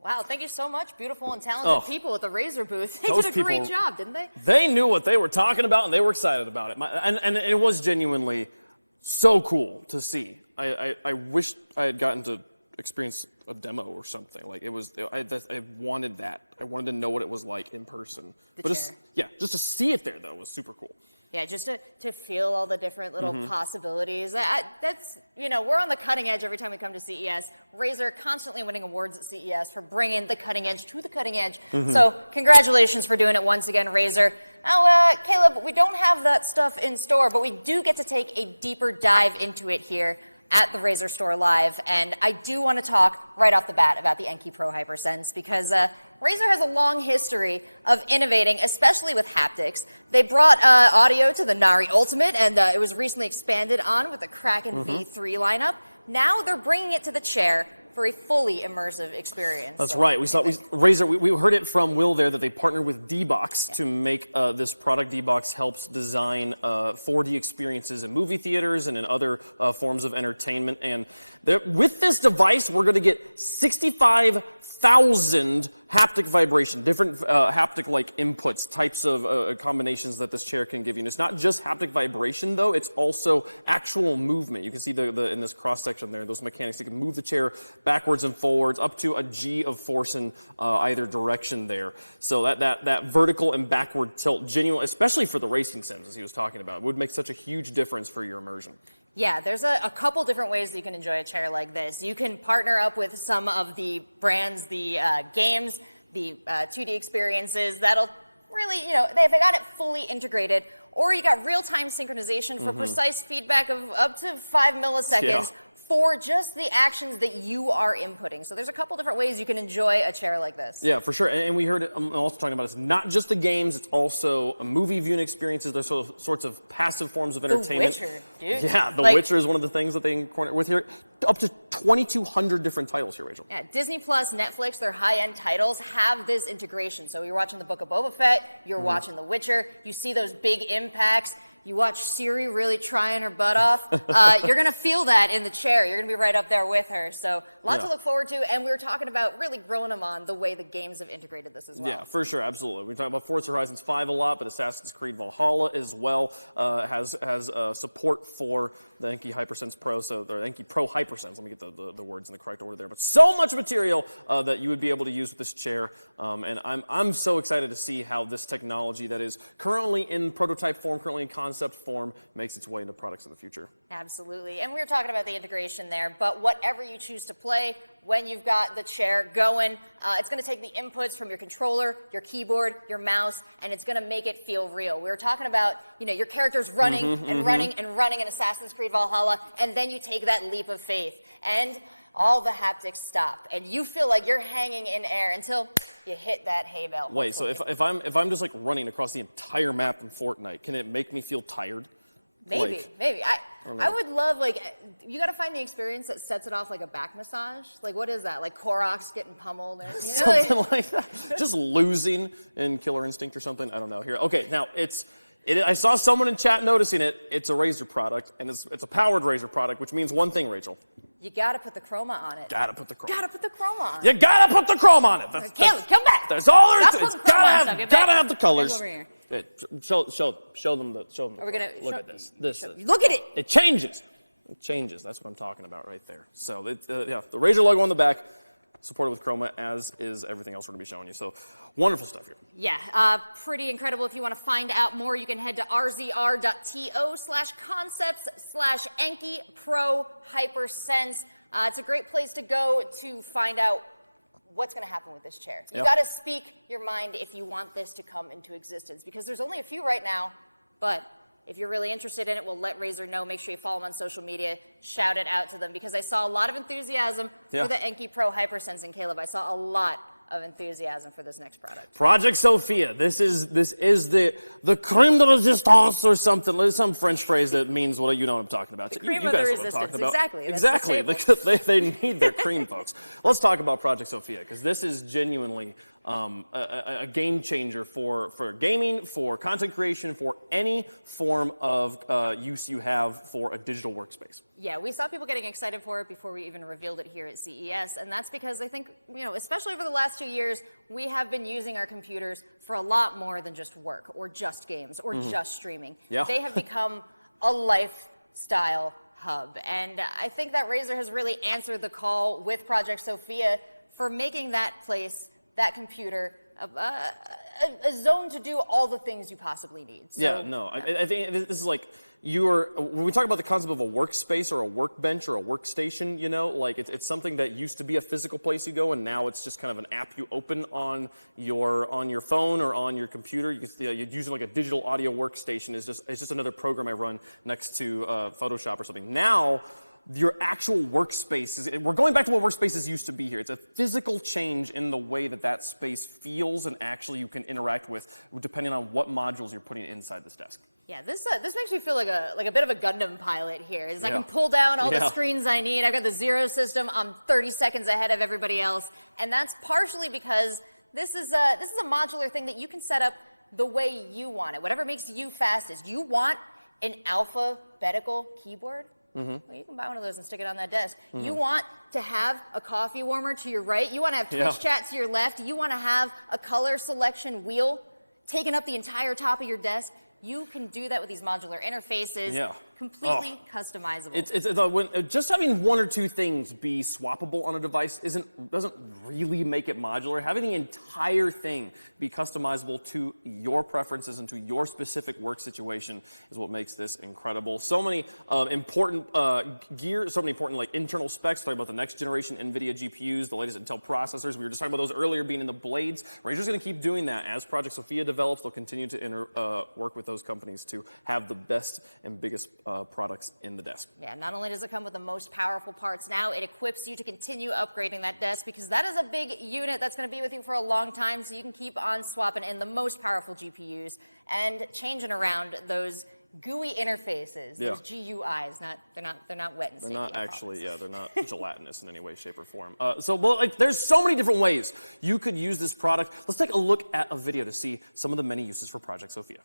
Wow, thank you so much, beautiful and talented people at the Razer booth. They did a great job, didn't they? They knew what they were talking about, and they were excited about it. And it was genuinely so cool to see. I wish I had gotten to experience a demo or something. Like, it was, I wanted that. I wanted to know what it was like in person. Just to see it there, though, was super cool. Yeah, just to feel all the different little possibilities. That's, you know, we're on the cutting edge every time we come to CES. Razer constantly winning awards at CES for bringing the cutting edge to the cutting edge. So congratulations for doing it once again, Razer. Now, Caleb, we don't have that stuff in store, but we do get to take a deeper dive into it here at the Razer Store Live. And I do want to talk right off the bat about the Enki Pro Hypersense because Razer has a long history of innovating, especially with haptics. They brought audio to the Nari Ultimate, and it was recently expanded on with the Kraken V3 lineup. Now they're bringing it to the chair for a fully immersive experience. That's right. Razer, we heard it from Will there that they partnered with D-Box to make this product. D-Box helps design 4D experiences in movie theaters and in other forms of entertainment. And with this device, we're going to get 65,000 haptic vibration, different haptic-like inputs, types of combinations that this chair can give you. And it's not just haptic vibration, though. It's also actual movement. You can see in this cross-section there, those mechanics. They can move the chair backwards and forwards, up to a G of force in either direction there. So that vertical and backward tilt, genuine, especially for the racing sims, as he was talking about, would make such a huge difference for your immersion. Yeah, there's a couple different ways that you can enjoy a chair like this. You can partner up with some of the brands, the games, the 2D experiences that'll really, you know, they've got it fully integrated. Or you got real-time synchronization for precise feedback of up to 5 milliseconds for just the actions that you are inputting. So there's a couple different ways you can enjoy a chair like this. Yeah, for sure. And we heard it also talking about it's not just the games, it's also a movie viewing experiences. There's sorts of passive forms of entertainment. The Witcher, dude. Yeah, The Witcher is one of the things that they incorporate with here. Up to 2,200 different titles here, Rachel. Yeah, Disney Plus, Netflix, their high-end titles have this integration. So you're watching the Book of Boba Fett, you're watching The Witcher, you see those big impacts. you watch Siri really trying her butt off, you're going to feel that in the chair. You're going to be right up there with her. So a lot to look forward to. And we were talking about really grilling them on the way the games have integrated this as well. Yeah, for sure, absolutely. We're talking about Forza Horizons 5 a lot, but Assassin's Creed Valhalla as well has support for the Enki Hypersense Pro, so the Enki Pro Hypersense. Let me get the words in the correct order there. But so much material that you would be able to use with this chair, and I'm so excited to see how this technology that is currently in prototype form, currently in concept form, makes its way into products in the future. Absolutely, and we were talking about the integration there, but whatever you choose to play, when you've got the chair going, it's going to take the inputs from your controller, your keyboard, your mouse, and it's going to make it feel real. We were talking about, your characters running and running and running in Assassin's Creed Valhalla, and then you take that leap of faith, and all the haptics stop, and you feel like you're hanging in air until you hit that hay bale. Wait, so if I'm just like running across the entire map in Fortnite, can it make me feel tired? Maybe. I would love, you got to find the experience that sets it off like a back massage. Like, what is that? Like Korok's getting pummeled? Or, something like that. Just losing in Killer Instinct or something. I don't know. Here, okay. Now I saw someone in chat noticing it. It's a Razer product, and it's a powered Razer product, which means one thing, Rachel. You gotta put the Chroma on it. Gotta put the Chroma. Gotta put the Chroma on. You gotta put the Chroma on it. Come back. That's all there is. It's gotta have the colors. Over here. Show them the. Are we gonna look at this? This. Look at it. It changes. It changes. That's what I'm talking about right there. So the Razer logo on the back, supported with Chroma, as is everything else we're gonna be showing you. So wonderful stuff here. Yeah, pretty incredible. If you want to find out more, you can head to rzr.to/concepts/Enki Pro Hypersense. It's a great place to go to find out what's going to happen with this chair. You got to speak your mind if you want this to come into existence, because there's only a few right now, but if you're really interested in it, we'll let Razer know. Make sure you follow them on social media. Shout it out to them, because I saw a lot of enthusiasm for the Enki Pro Hypersense, and Caleb, I saw a lot of enthusiasm for this next product. Project Sophia. This is the crème de résistance or something. There's some French phrase that means what you know what I'm talking about. The cream of the resistance. Exactly. Exactly. They need their cream, folks. Let's talk about Project Sophia, because this is genuinely a game changer for gaming, for content creation, for any form of use you have for a digital workspace. Yeah, we saw people getting excited for it before we even revealed it here at CES, and that's because I think, especially over the last 2 years, we have been using our computers for a lot more than just work or just games or just streaming. Yeah. They have become a lifestyle hub, and I think that Razer has really answered the call with Project Sophia for making that place, that computer, a zone to do all the things you possibly need. So, I think this is like, when we talk about the concept of a workspace or a workbench or a workstation, it's something that used to be a physical place you go, and now it's just kind of an app you open on your phone or on your computer. You're using like a digital audio workstation. It's just another program I run next to Photoshop or something. Now, your actual workspace we're going back to what workspaces used to be here. It's a physical change in the way that space feels and actually you can interact with, depending on what modules you're putting inside this desk. Yeah, this makes me feel like a bit of a Gundam pilot here. I can pull down all the screens I need. I've got the Zero system. I'm 30 seconds ahead of everybody else, and that's partially because this is a modular thing that you can set up the way you want it, whatever makes you fastest. You want an alphabetical keyboard? Well, you can buy one of those and stick it on that desk. You want to have a coffee warmer to your right. You want to have Twitch chat to your left. You want to have a color selection wheel taking up the entire top of your desk. You can do that with these modular interfaces. Completely customizable. Just having one or two things be swappable on a device doesn't really make it modular. Having the entire thing be customizable to your preferences and to your specific work situation is what makes this incredible. So many important gear, so many important internal specs. Talking about the next generation Nvidia GPUs, the latest Intel processors. We were just talking about those earlier being in the Blades. Razer's going to keep doing that as Project Sophia develops. They'll continue to work with those companies to have the best and biggest products in the desk. Yeah, not only does it come with the most powerful parts now, it equips you to continue upgrading that desk, because that is a big unit that's going to be with you for a long time, so you can keep on swapping in the most powerful GPUs and changing around those GUI interfaces, those GUIs. They're not wet and sticky. They're not actually, they're not gelatinous in any way, shape, or form. There's so many different ways you could use this product. Let's take a look at a video to see some of the many uses for Project Sophia.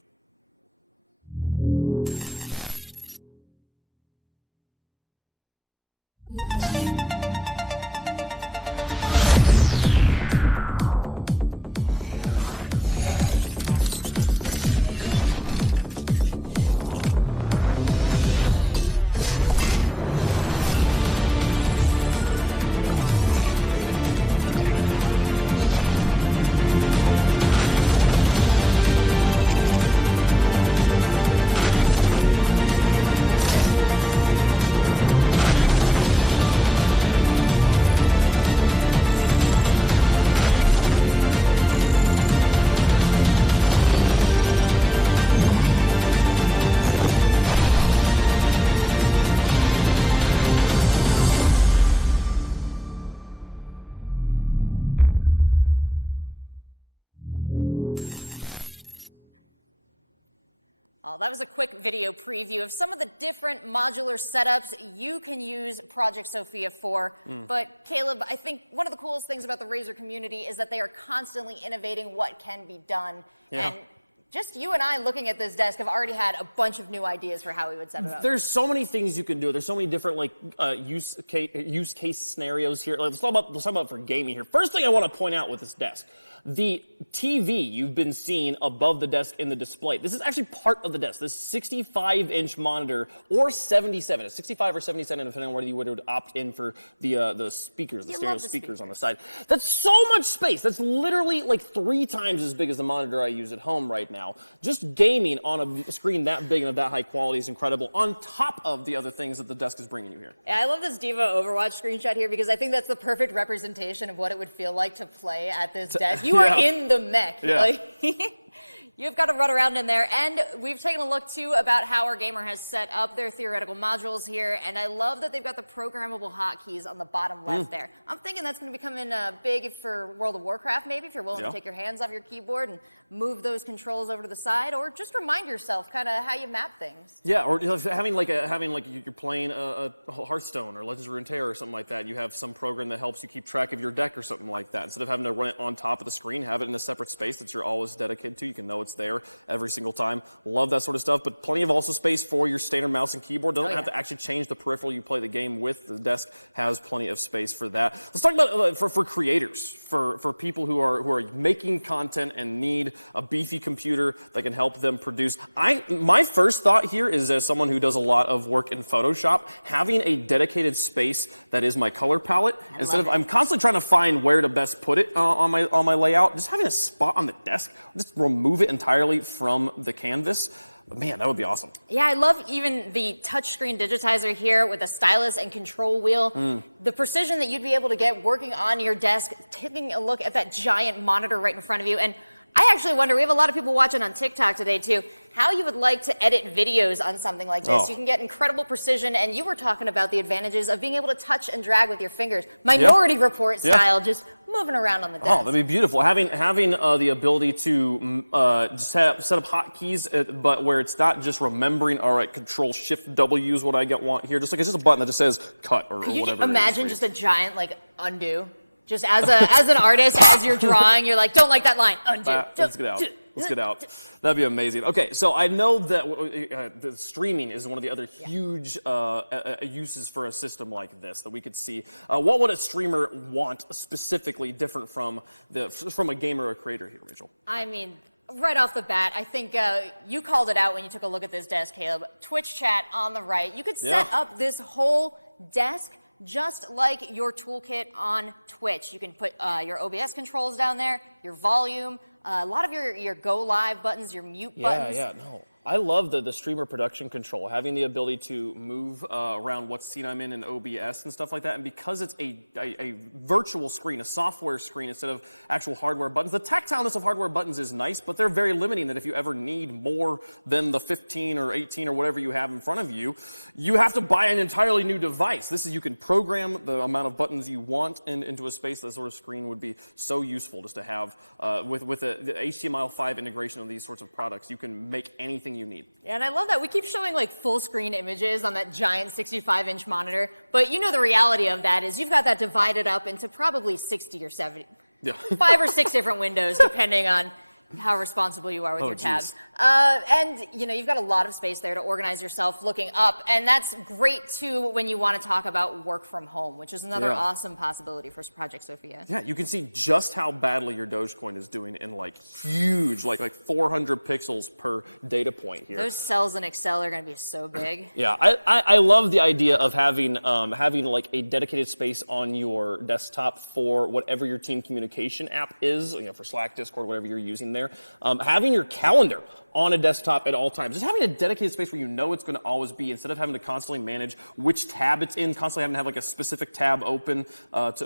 That was a quick video preview of some of the different modular setups you can use Project Sophia for. But Caleb, I think one of the coolest things about the Razer community is that they are constantly innovating what can be done. And just you and I looking at this desk have already had a bunch of new ideas for how we would set it up. There's so many things you can do. There's so many different use case scenarios here. Let's talk about for gaming here. First thing I want to point out with this desk. The TV you've been seeing above the desk in the display. This is actually part of the desk. This 65-inch monitor or 77. It's 65 or 77, depending on whether you would opt in for the speakers, the stereo speakers on the side. That's so much space. That's literally like 3 times as big as the monitor I use at home right now. Just gaming on a screen that big and of that high quality is incredible, on top of the other things that the desk is bringing you here. Yeah, I love this Diva Overwatch screenshot here because I think that's the perfect representation of what it would feel like to play at this desk. You are in the mech. Yeah. Like, you've got to run around in there. And we've taken a look, too, about how our gamer has set up their theoretical modules here. And I love that they've got the programmable hotkeys on the bottom left there. I'm thinking that's going to become big for World of Warcraft, maybe, if you're willing to take your hands off your keyboard and move those controls over to the side, or just remind yourself kind of how you map things. Yeah, or having like you're playing a Hearthstone or Legends of Runeterra or something like that. You have some program that helps you keep track of your deck or something like that. Instead of having to run it on top of the screen, have it in a separate space that you're always dedicated to. You can know it's there every single time. Love that sort of stuff, but plenty of also space for your standard mouse and keyboard. Doesn't have to actually change the peripheral you play the game with. The desk has plenty of space for that. Let's talk about for creators, for people who are making content and need a beefy computer that can help them produce. My first thought here is, as someone who does a lot of work in Photoshop, having a dedicated space that is my color palette, instead of I'm constantly trying to find where to best put it on my layout, just having a spot on the desk, just remove it entirely from the canvas. Man, that would be awesome. Yeah, I love even the touchscreen digitizer here with a stylus and control wheel. The precision that you'd be able to get working on your desk, taking a look at that giant monitor right in front of you. And I actually wonder, we have a lot of people watching on TikTok today too, how you would like to edit videos on something like this. You can get incredible precision, and you were talking about the advantages of being able to touch and drag with your fingers. Minority Report style, just moving around on the desk. Oh, that'd be beautiful. Having the ability to set up hotkeys, but where it's not just remembering, all right, Control Shift W is what I want here. Just like it's just a button that just says cut or whatever. Could you imagine just a giant undo? Just as an artist, as you're drawing, you're like, don't like that line, undo. Let's get out. Let's get out. That'd be amazing. Okay, so I know that the streaming is one of the other huge uses for a system like this that we could see. What would a streamer want specifically different from a gamer or a creator here, Rachel? I mean, right off the bat, I think you called it out when you took a look at this desk, Caleb. Twitch chat on the right. You could set up this whole desk just like your toolkit on Twitch. You can put your OBS controls down there, your volume, a lot of your go live buttons, your mute buttons. I love the streamer production control, having the ability to move around what scene I'm in OBS and stuff like that. And because it's a virtual screen, a software screen instead of actual hardware buttons, the tactileness of hardware buttons is nice, but they're very limiting that if you ever need more than the 15 or 18 or whatever you have in front of you, you have to buy an entirely new device. This is, you can program the amount of buttons you want into a space. That sort of screen would be so useful just to have with the HTML5 integration of these sorts of products. You can make anything you need. Yeah, and I love that. We keep showing like full screen images on that giant 65-inch monitor, but you know the reality of that is you've got that divided up into probably 60 or 70, 5 or 6 different windows depending on how responsible you are with your tabs. Geez. And you know, you've got a lot of space there to organize yourself looking up, and that's great too when you want to talk about work from home, which is another awesome possibility for Project Sophia. Yeah, you can see just how badly your Dogecoin is doing in like huge, like 400 pixels per data point here. Those cells in Excel are going to be so big. Yeah, I love the idea of having like a dedicated space on your desktop for whatever your team communication app is, you know, for Slack, Discord, whatever you're using there. Having your calendar on a desktop at all times. Just having a dedicated space where you know it's going to always be, instead of having to constantly manage which tab it's in, constantly having to have like a specific tab open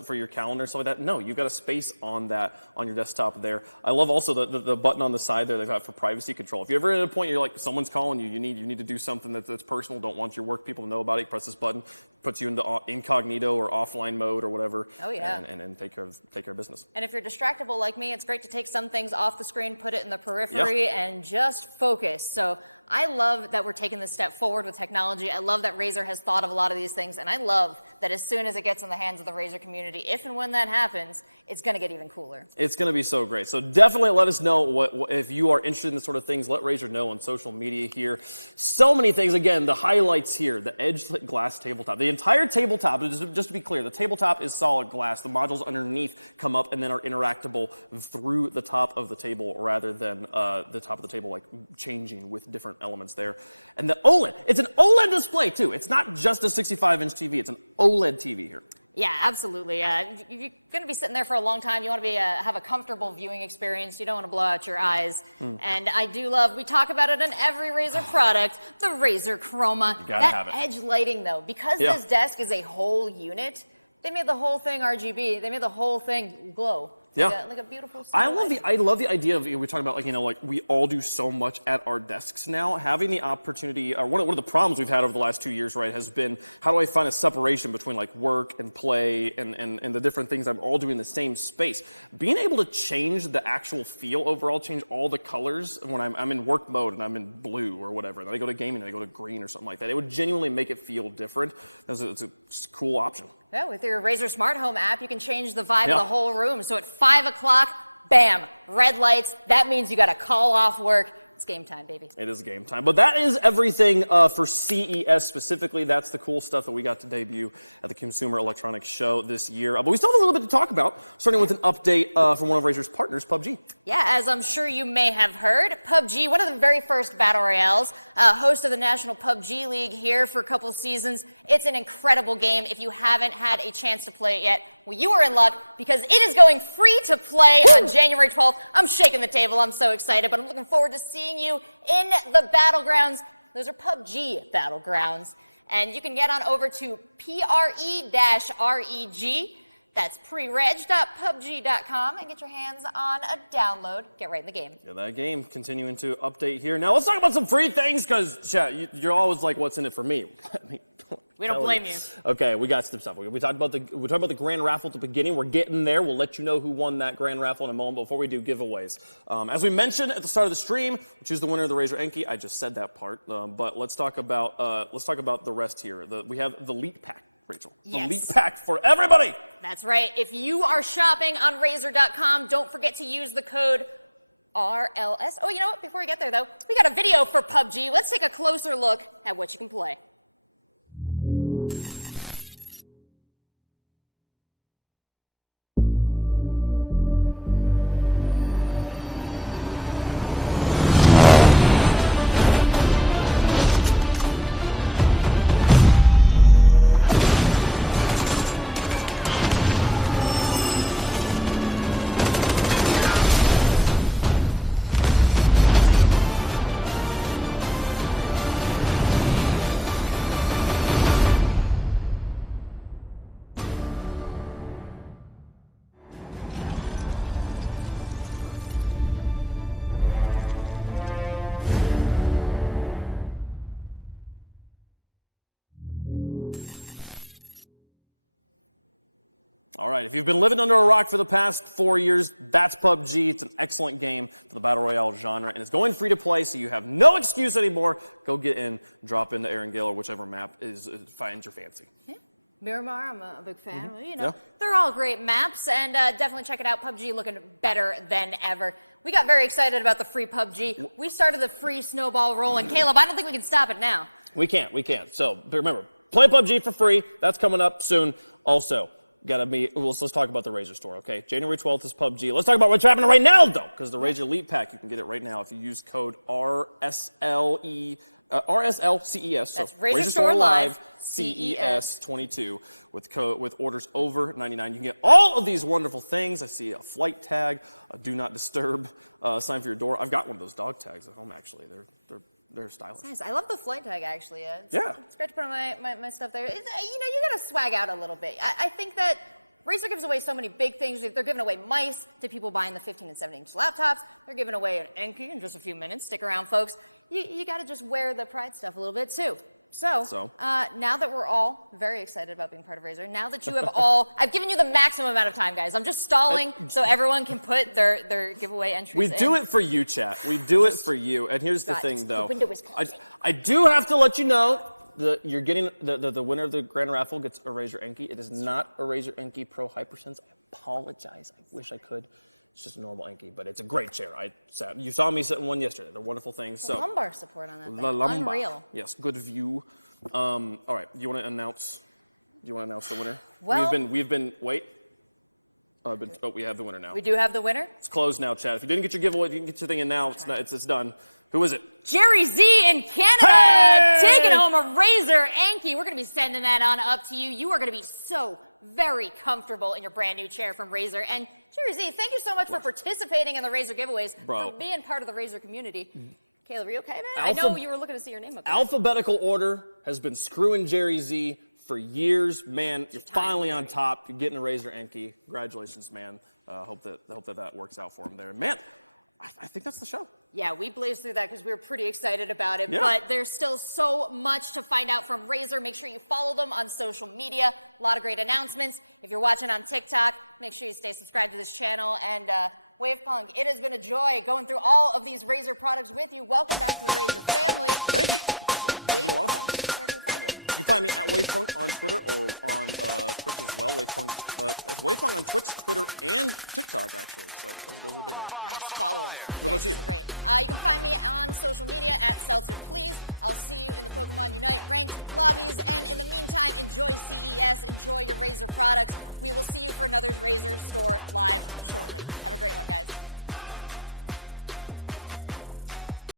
for your calendar and stuff like that. No, you've got a space on that, on your desktop there. I love also the button on the side there they've got for privacy control. If you're ever at a point you're like, someone's calling you, you need to do something that's personal, don't want your work people to know about it, you press this button, puts you into incognito or offline mode or whatever. Oh yeah. And take care of business. And if you're distractible like me, it's great to take some things off the screen, put it in the periphery, and just focus. So I love that we're taking this step forward with technology. I love that Razer has thought of a lot of these things, and I love that as soon as it gets in the hands of the Razer community, if and when that happens, it's going to get even cooler. It's going to be so great. So definitely let us know what if you are interested in this sort of things. Let Razer know on social media here. So many things. Again, the highlights here, the edge glass tabletop. The entire tabletop, just to be clear, the tabletop is solid glass. The modules underneath come up and then are interactable through the top of the table rather than the top of the table like changing with different elements there. And the OLED, it's an OLED display too. It's not just a 65-inch TV, it's an OLED TV here. Yeah, absolutely. You're going to be sitting there for a long time. You want to be have a comfortable viewing experience. You don't want to blow out your eyes. And I do love, we talk about it in every Razer product, the Razer Chroma. You gotta have it. Edge lighting though, because this desk is a whole unit, they made the whole thing RGB. They made the whole thing glow. Yeah, like a beautiful. I love the idea of, we're talking about, like, you know, like we all do so much at our desks now. Having the opportunity, or one of the problems we've had over the last 2 years, right, has been how do I find a separation between like work and play and the different things I'm all doing in the same space. Being able to change the actual feel overall, change all the colors when I'm in work mode and I'm in blue or whatever, and then I go to gaming and I go to green or something like that. It would genuinely make it feel different. It's a cool option. Yeah, with your Razer Smart Home app, you can change the vibe of the whole room. So at 5 o'clock, bam, red lights. That means you got to call off work. It's game time, baby. It is game time. But that is everything for CES specifically. That's the cool stuff that we got to debut at the Consumer Electronics Show this year. But we still have a little bit to talk about, starting with an update from one of Razer's partners, PUBG. Yeah, as I'm sure you may have heard, PUBG, one of the very first battle royales, host of the National PUBG League here for a couple seasons. It's an incredible game. If you haven't had a chance to play it yet, well, you are in luck because it is going free to play on January 12th. I'm shaking the table. I'm so excited, but I'm looking forward to seeing you in the battlegrounds. Those are PUBG battlegrounds. And you can get on over to PRE-REG. That's prereg.pubg.com and get your hands on a download. Get right in the game. Yeah, that game continuing to update here. Now let's talk about some free things because, chat, you're always like, what's in it for me? We don't blame you. Okay, we got some stuff. We talked about the grand raffle at the beginning. We're getting there. We'll let you know who won that grand raffle in a moment. Before we do giveaways, as we mentioned at the start of the stream, we choose the winner of the Razer Enki. I just said that part, but let's talk about the rest here. We have the Elite Pack, Rachel. Yes. The Elite Pack for everybody. That's right. If you are shopping on Razer.com, don't forget to use the code RLS. Oh, you know what? Before we get there, though, we got a video for PUBG. Let's take a closer look at what you can play. All right, if you've been living under a rock for the past 4 years, that's PUBG. It's an excellent game for the Battle Royale genre, and it's going free to play, so you have no excuse anymore. Go get in, drop into Erangel or whichever map finds your fancy. Miramar, I'm a big fan. You know, they're all great maps, and definitely check it out. PUBG looking better than ever. We got very excited about the free PUBG. We started the free snowball rolling. Caleb, I don't think we can stop it now. We can't. So remember, play PUBG for free. That's coming up soon. Also, let's talk about the Razer store, okay? January 12th is PUBG. Let's talk about what's happening right now, though, because the Razer Elite Pack, you can get it right now if you use code RSLCES. That's Razer Store Live CES 22 with orders over $99. You can get all of these wonderful things. I see a flight tag, a do not disturb sign for your door. I've got one of those dog tags at home, actually. They're stylish. Nice. I love the flight tag, actually. It's great to put on my stuff there. You got to swag out a little bit. I think that Razer gives away so many big things. They're giving away mice to people buying the 15 and 17-inch laptops. They're giving away an Enki in just a few minutes. Stick around, folks. You got to just wear the Pride stuff a little bit, too. So now that we're all very excited about being part of Razer, now that you have all, I've given you the maximum amount of time, guys. I'm just stalling so everyone can put their giveaway entries in. We do it for you, chat. We do it for you. And here's the thing, though. The window is closing. I do have to let you know that you're getting the winner of the grand raffle gets a Razer Enki. It is not a Razer Enki Pro Hypersense. I apologize. I wish I could. It's just a normal Enki, but it's a great chair. You saw me sitting one yesterday. They're wonderful things. The lumbar support on that thing. The lumbar. Unreal. Yes, good view. All right, you want to announce the winner? Well, we have the winner now. We do have the winner. It's closed now, chat. If you didn't get your giveaway, you can get your thing in now. It's done. Who is it? Jerry Z in Canada, taking home a Razer Enki. We're going to be sending that on up to you. You are going to be so very comfortable in your brand new chair from Razer. And Jerry Z, thank you so much for participating in the Razer giveaways, for being part of the Razer community. Caleb, are you okay, man? I know you were looking to see your name up there. Alphabetical order has been screwing Jerry Z for years. Man, you're finally on top. You're getting a Razer Enki. Congratulations, man. Hope that works out for him there. Man, I think that's the show. Yeah, we blazed through that because we were pretty excited about it, but there's still so much to find out from Razer. Make sure you follow them on social media. A lot of great announcements. If you're watching on TikTok, make sure you stay subscribed to this channel. And Wavepunk, it has been a joy going through all of these Razer products with you. Welcome back to the Razer family. Thank you. It's been a lot of fun. Where can we find you? You can find me at Wavepunk on Twitter or on Twitch as well. It's Wavepunk on Twitch, Twitter, and TikTok, actually. So those are the big ones. Nice. Follow them. What about you? Great. You can find me on social media at Seltzer Please. I'll see you in the Pokemon Unite ranked lobbies. And in the meantime, enjoy CES. Enjoy your Razer products. We will see you for another Razer Store Live shortly. Have a great one, guys.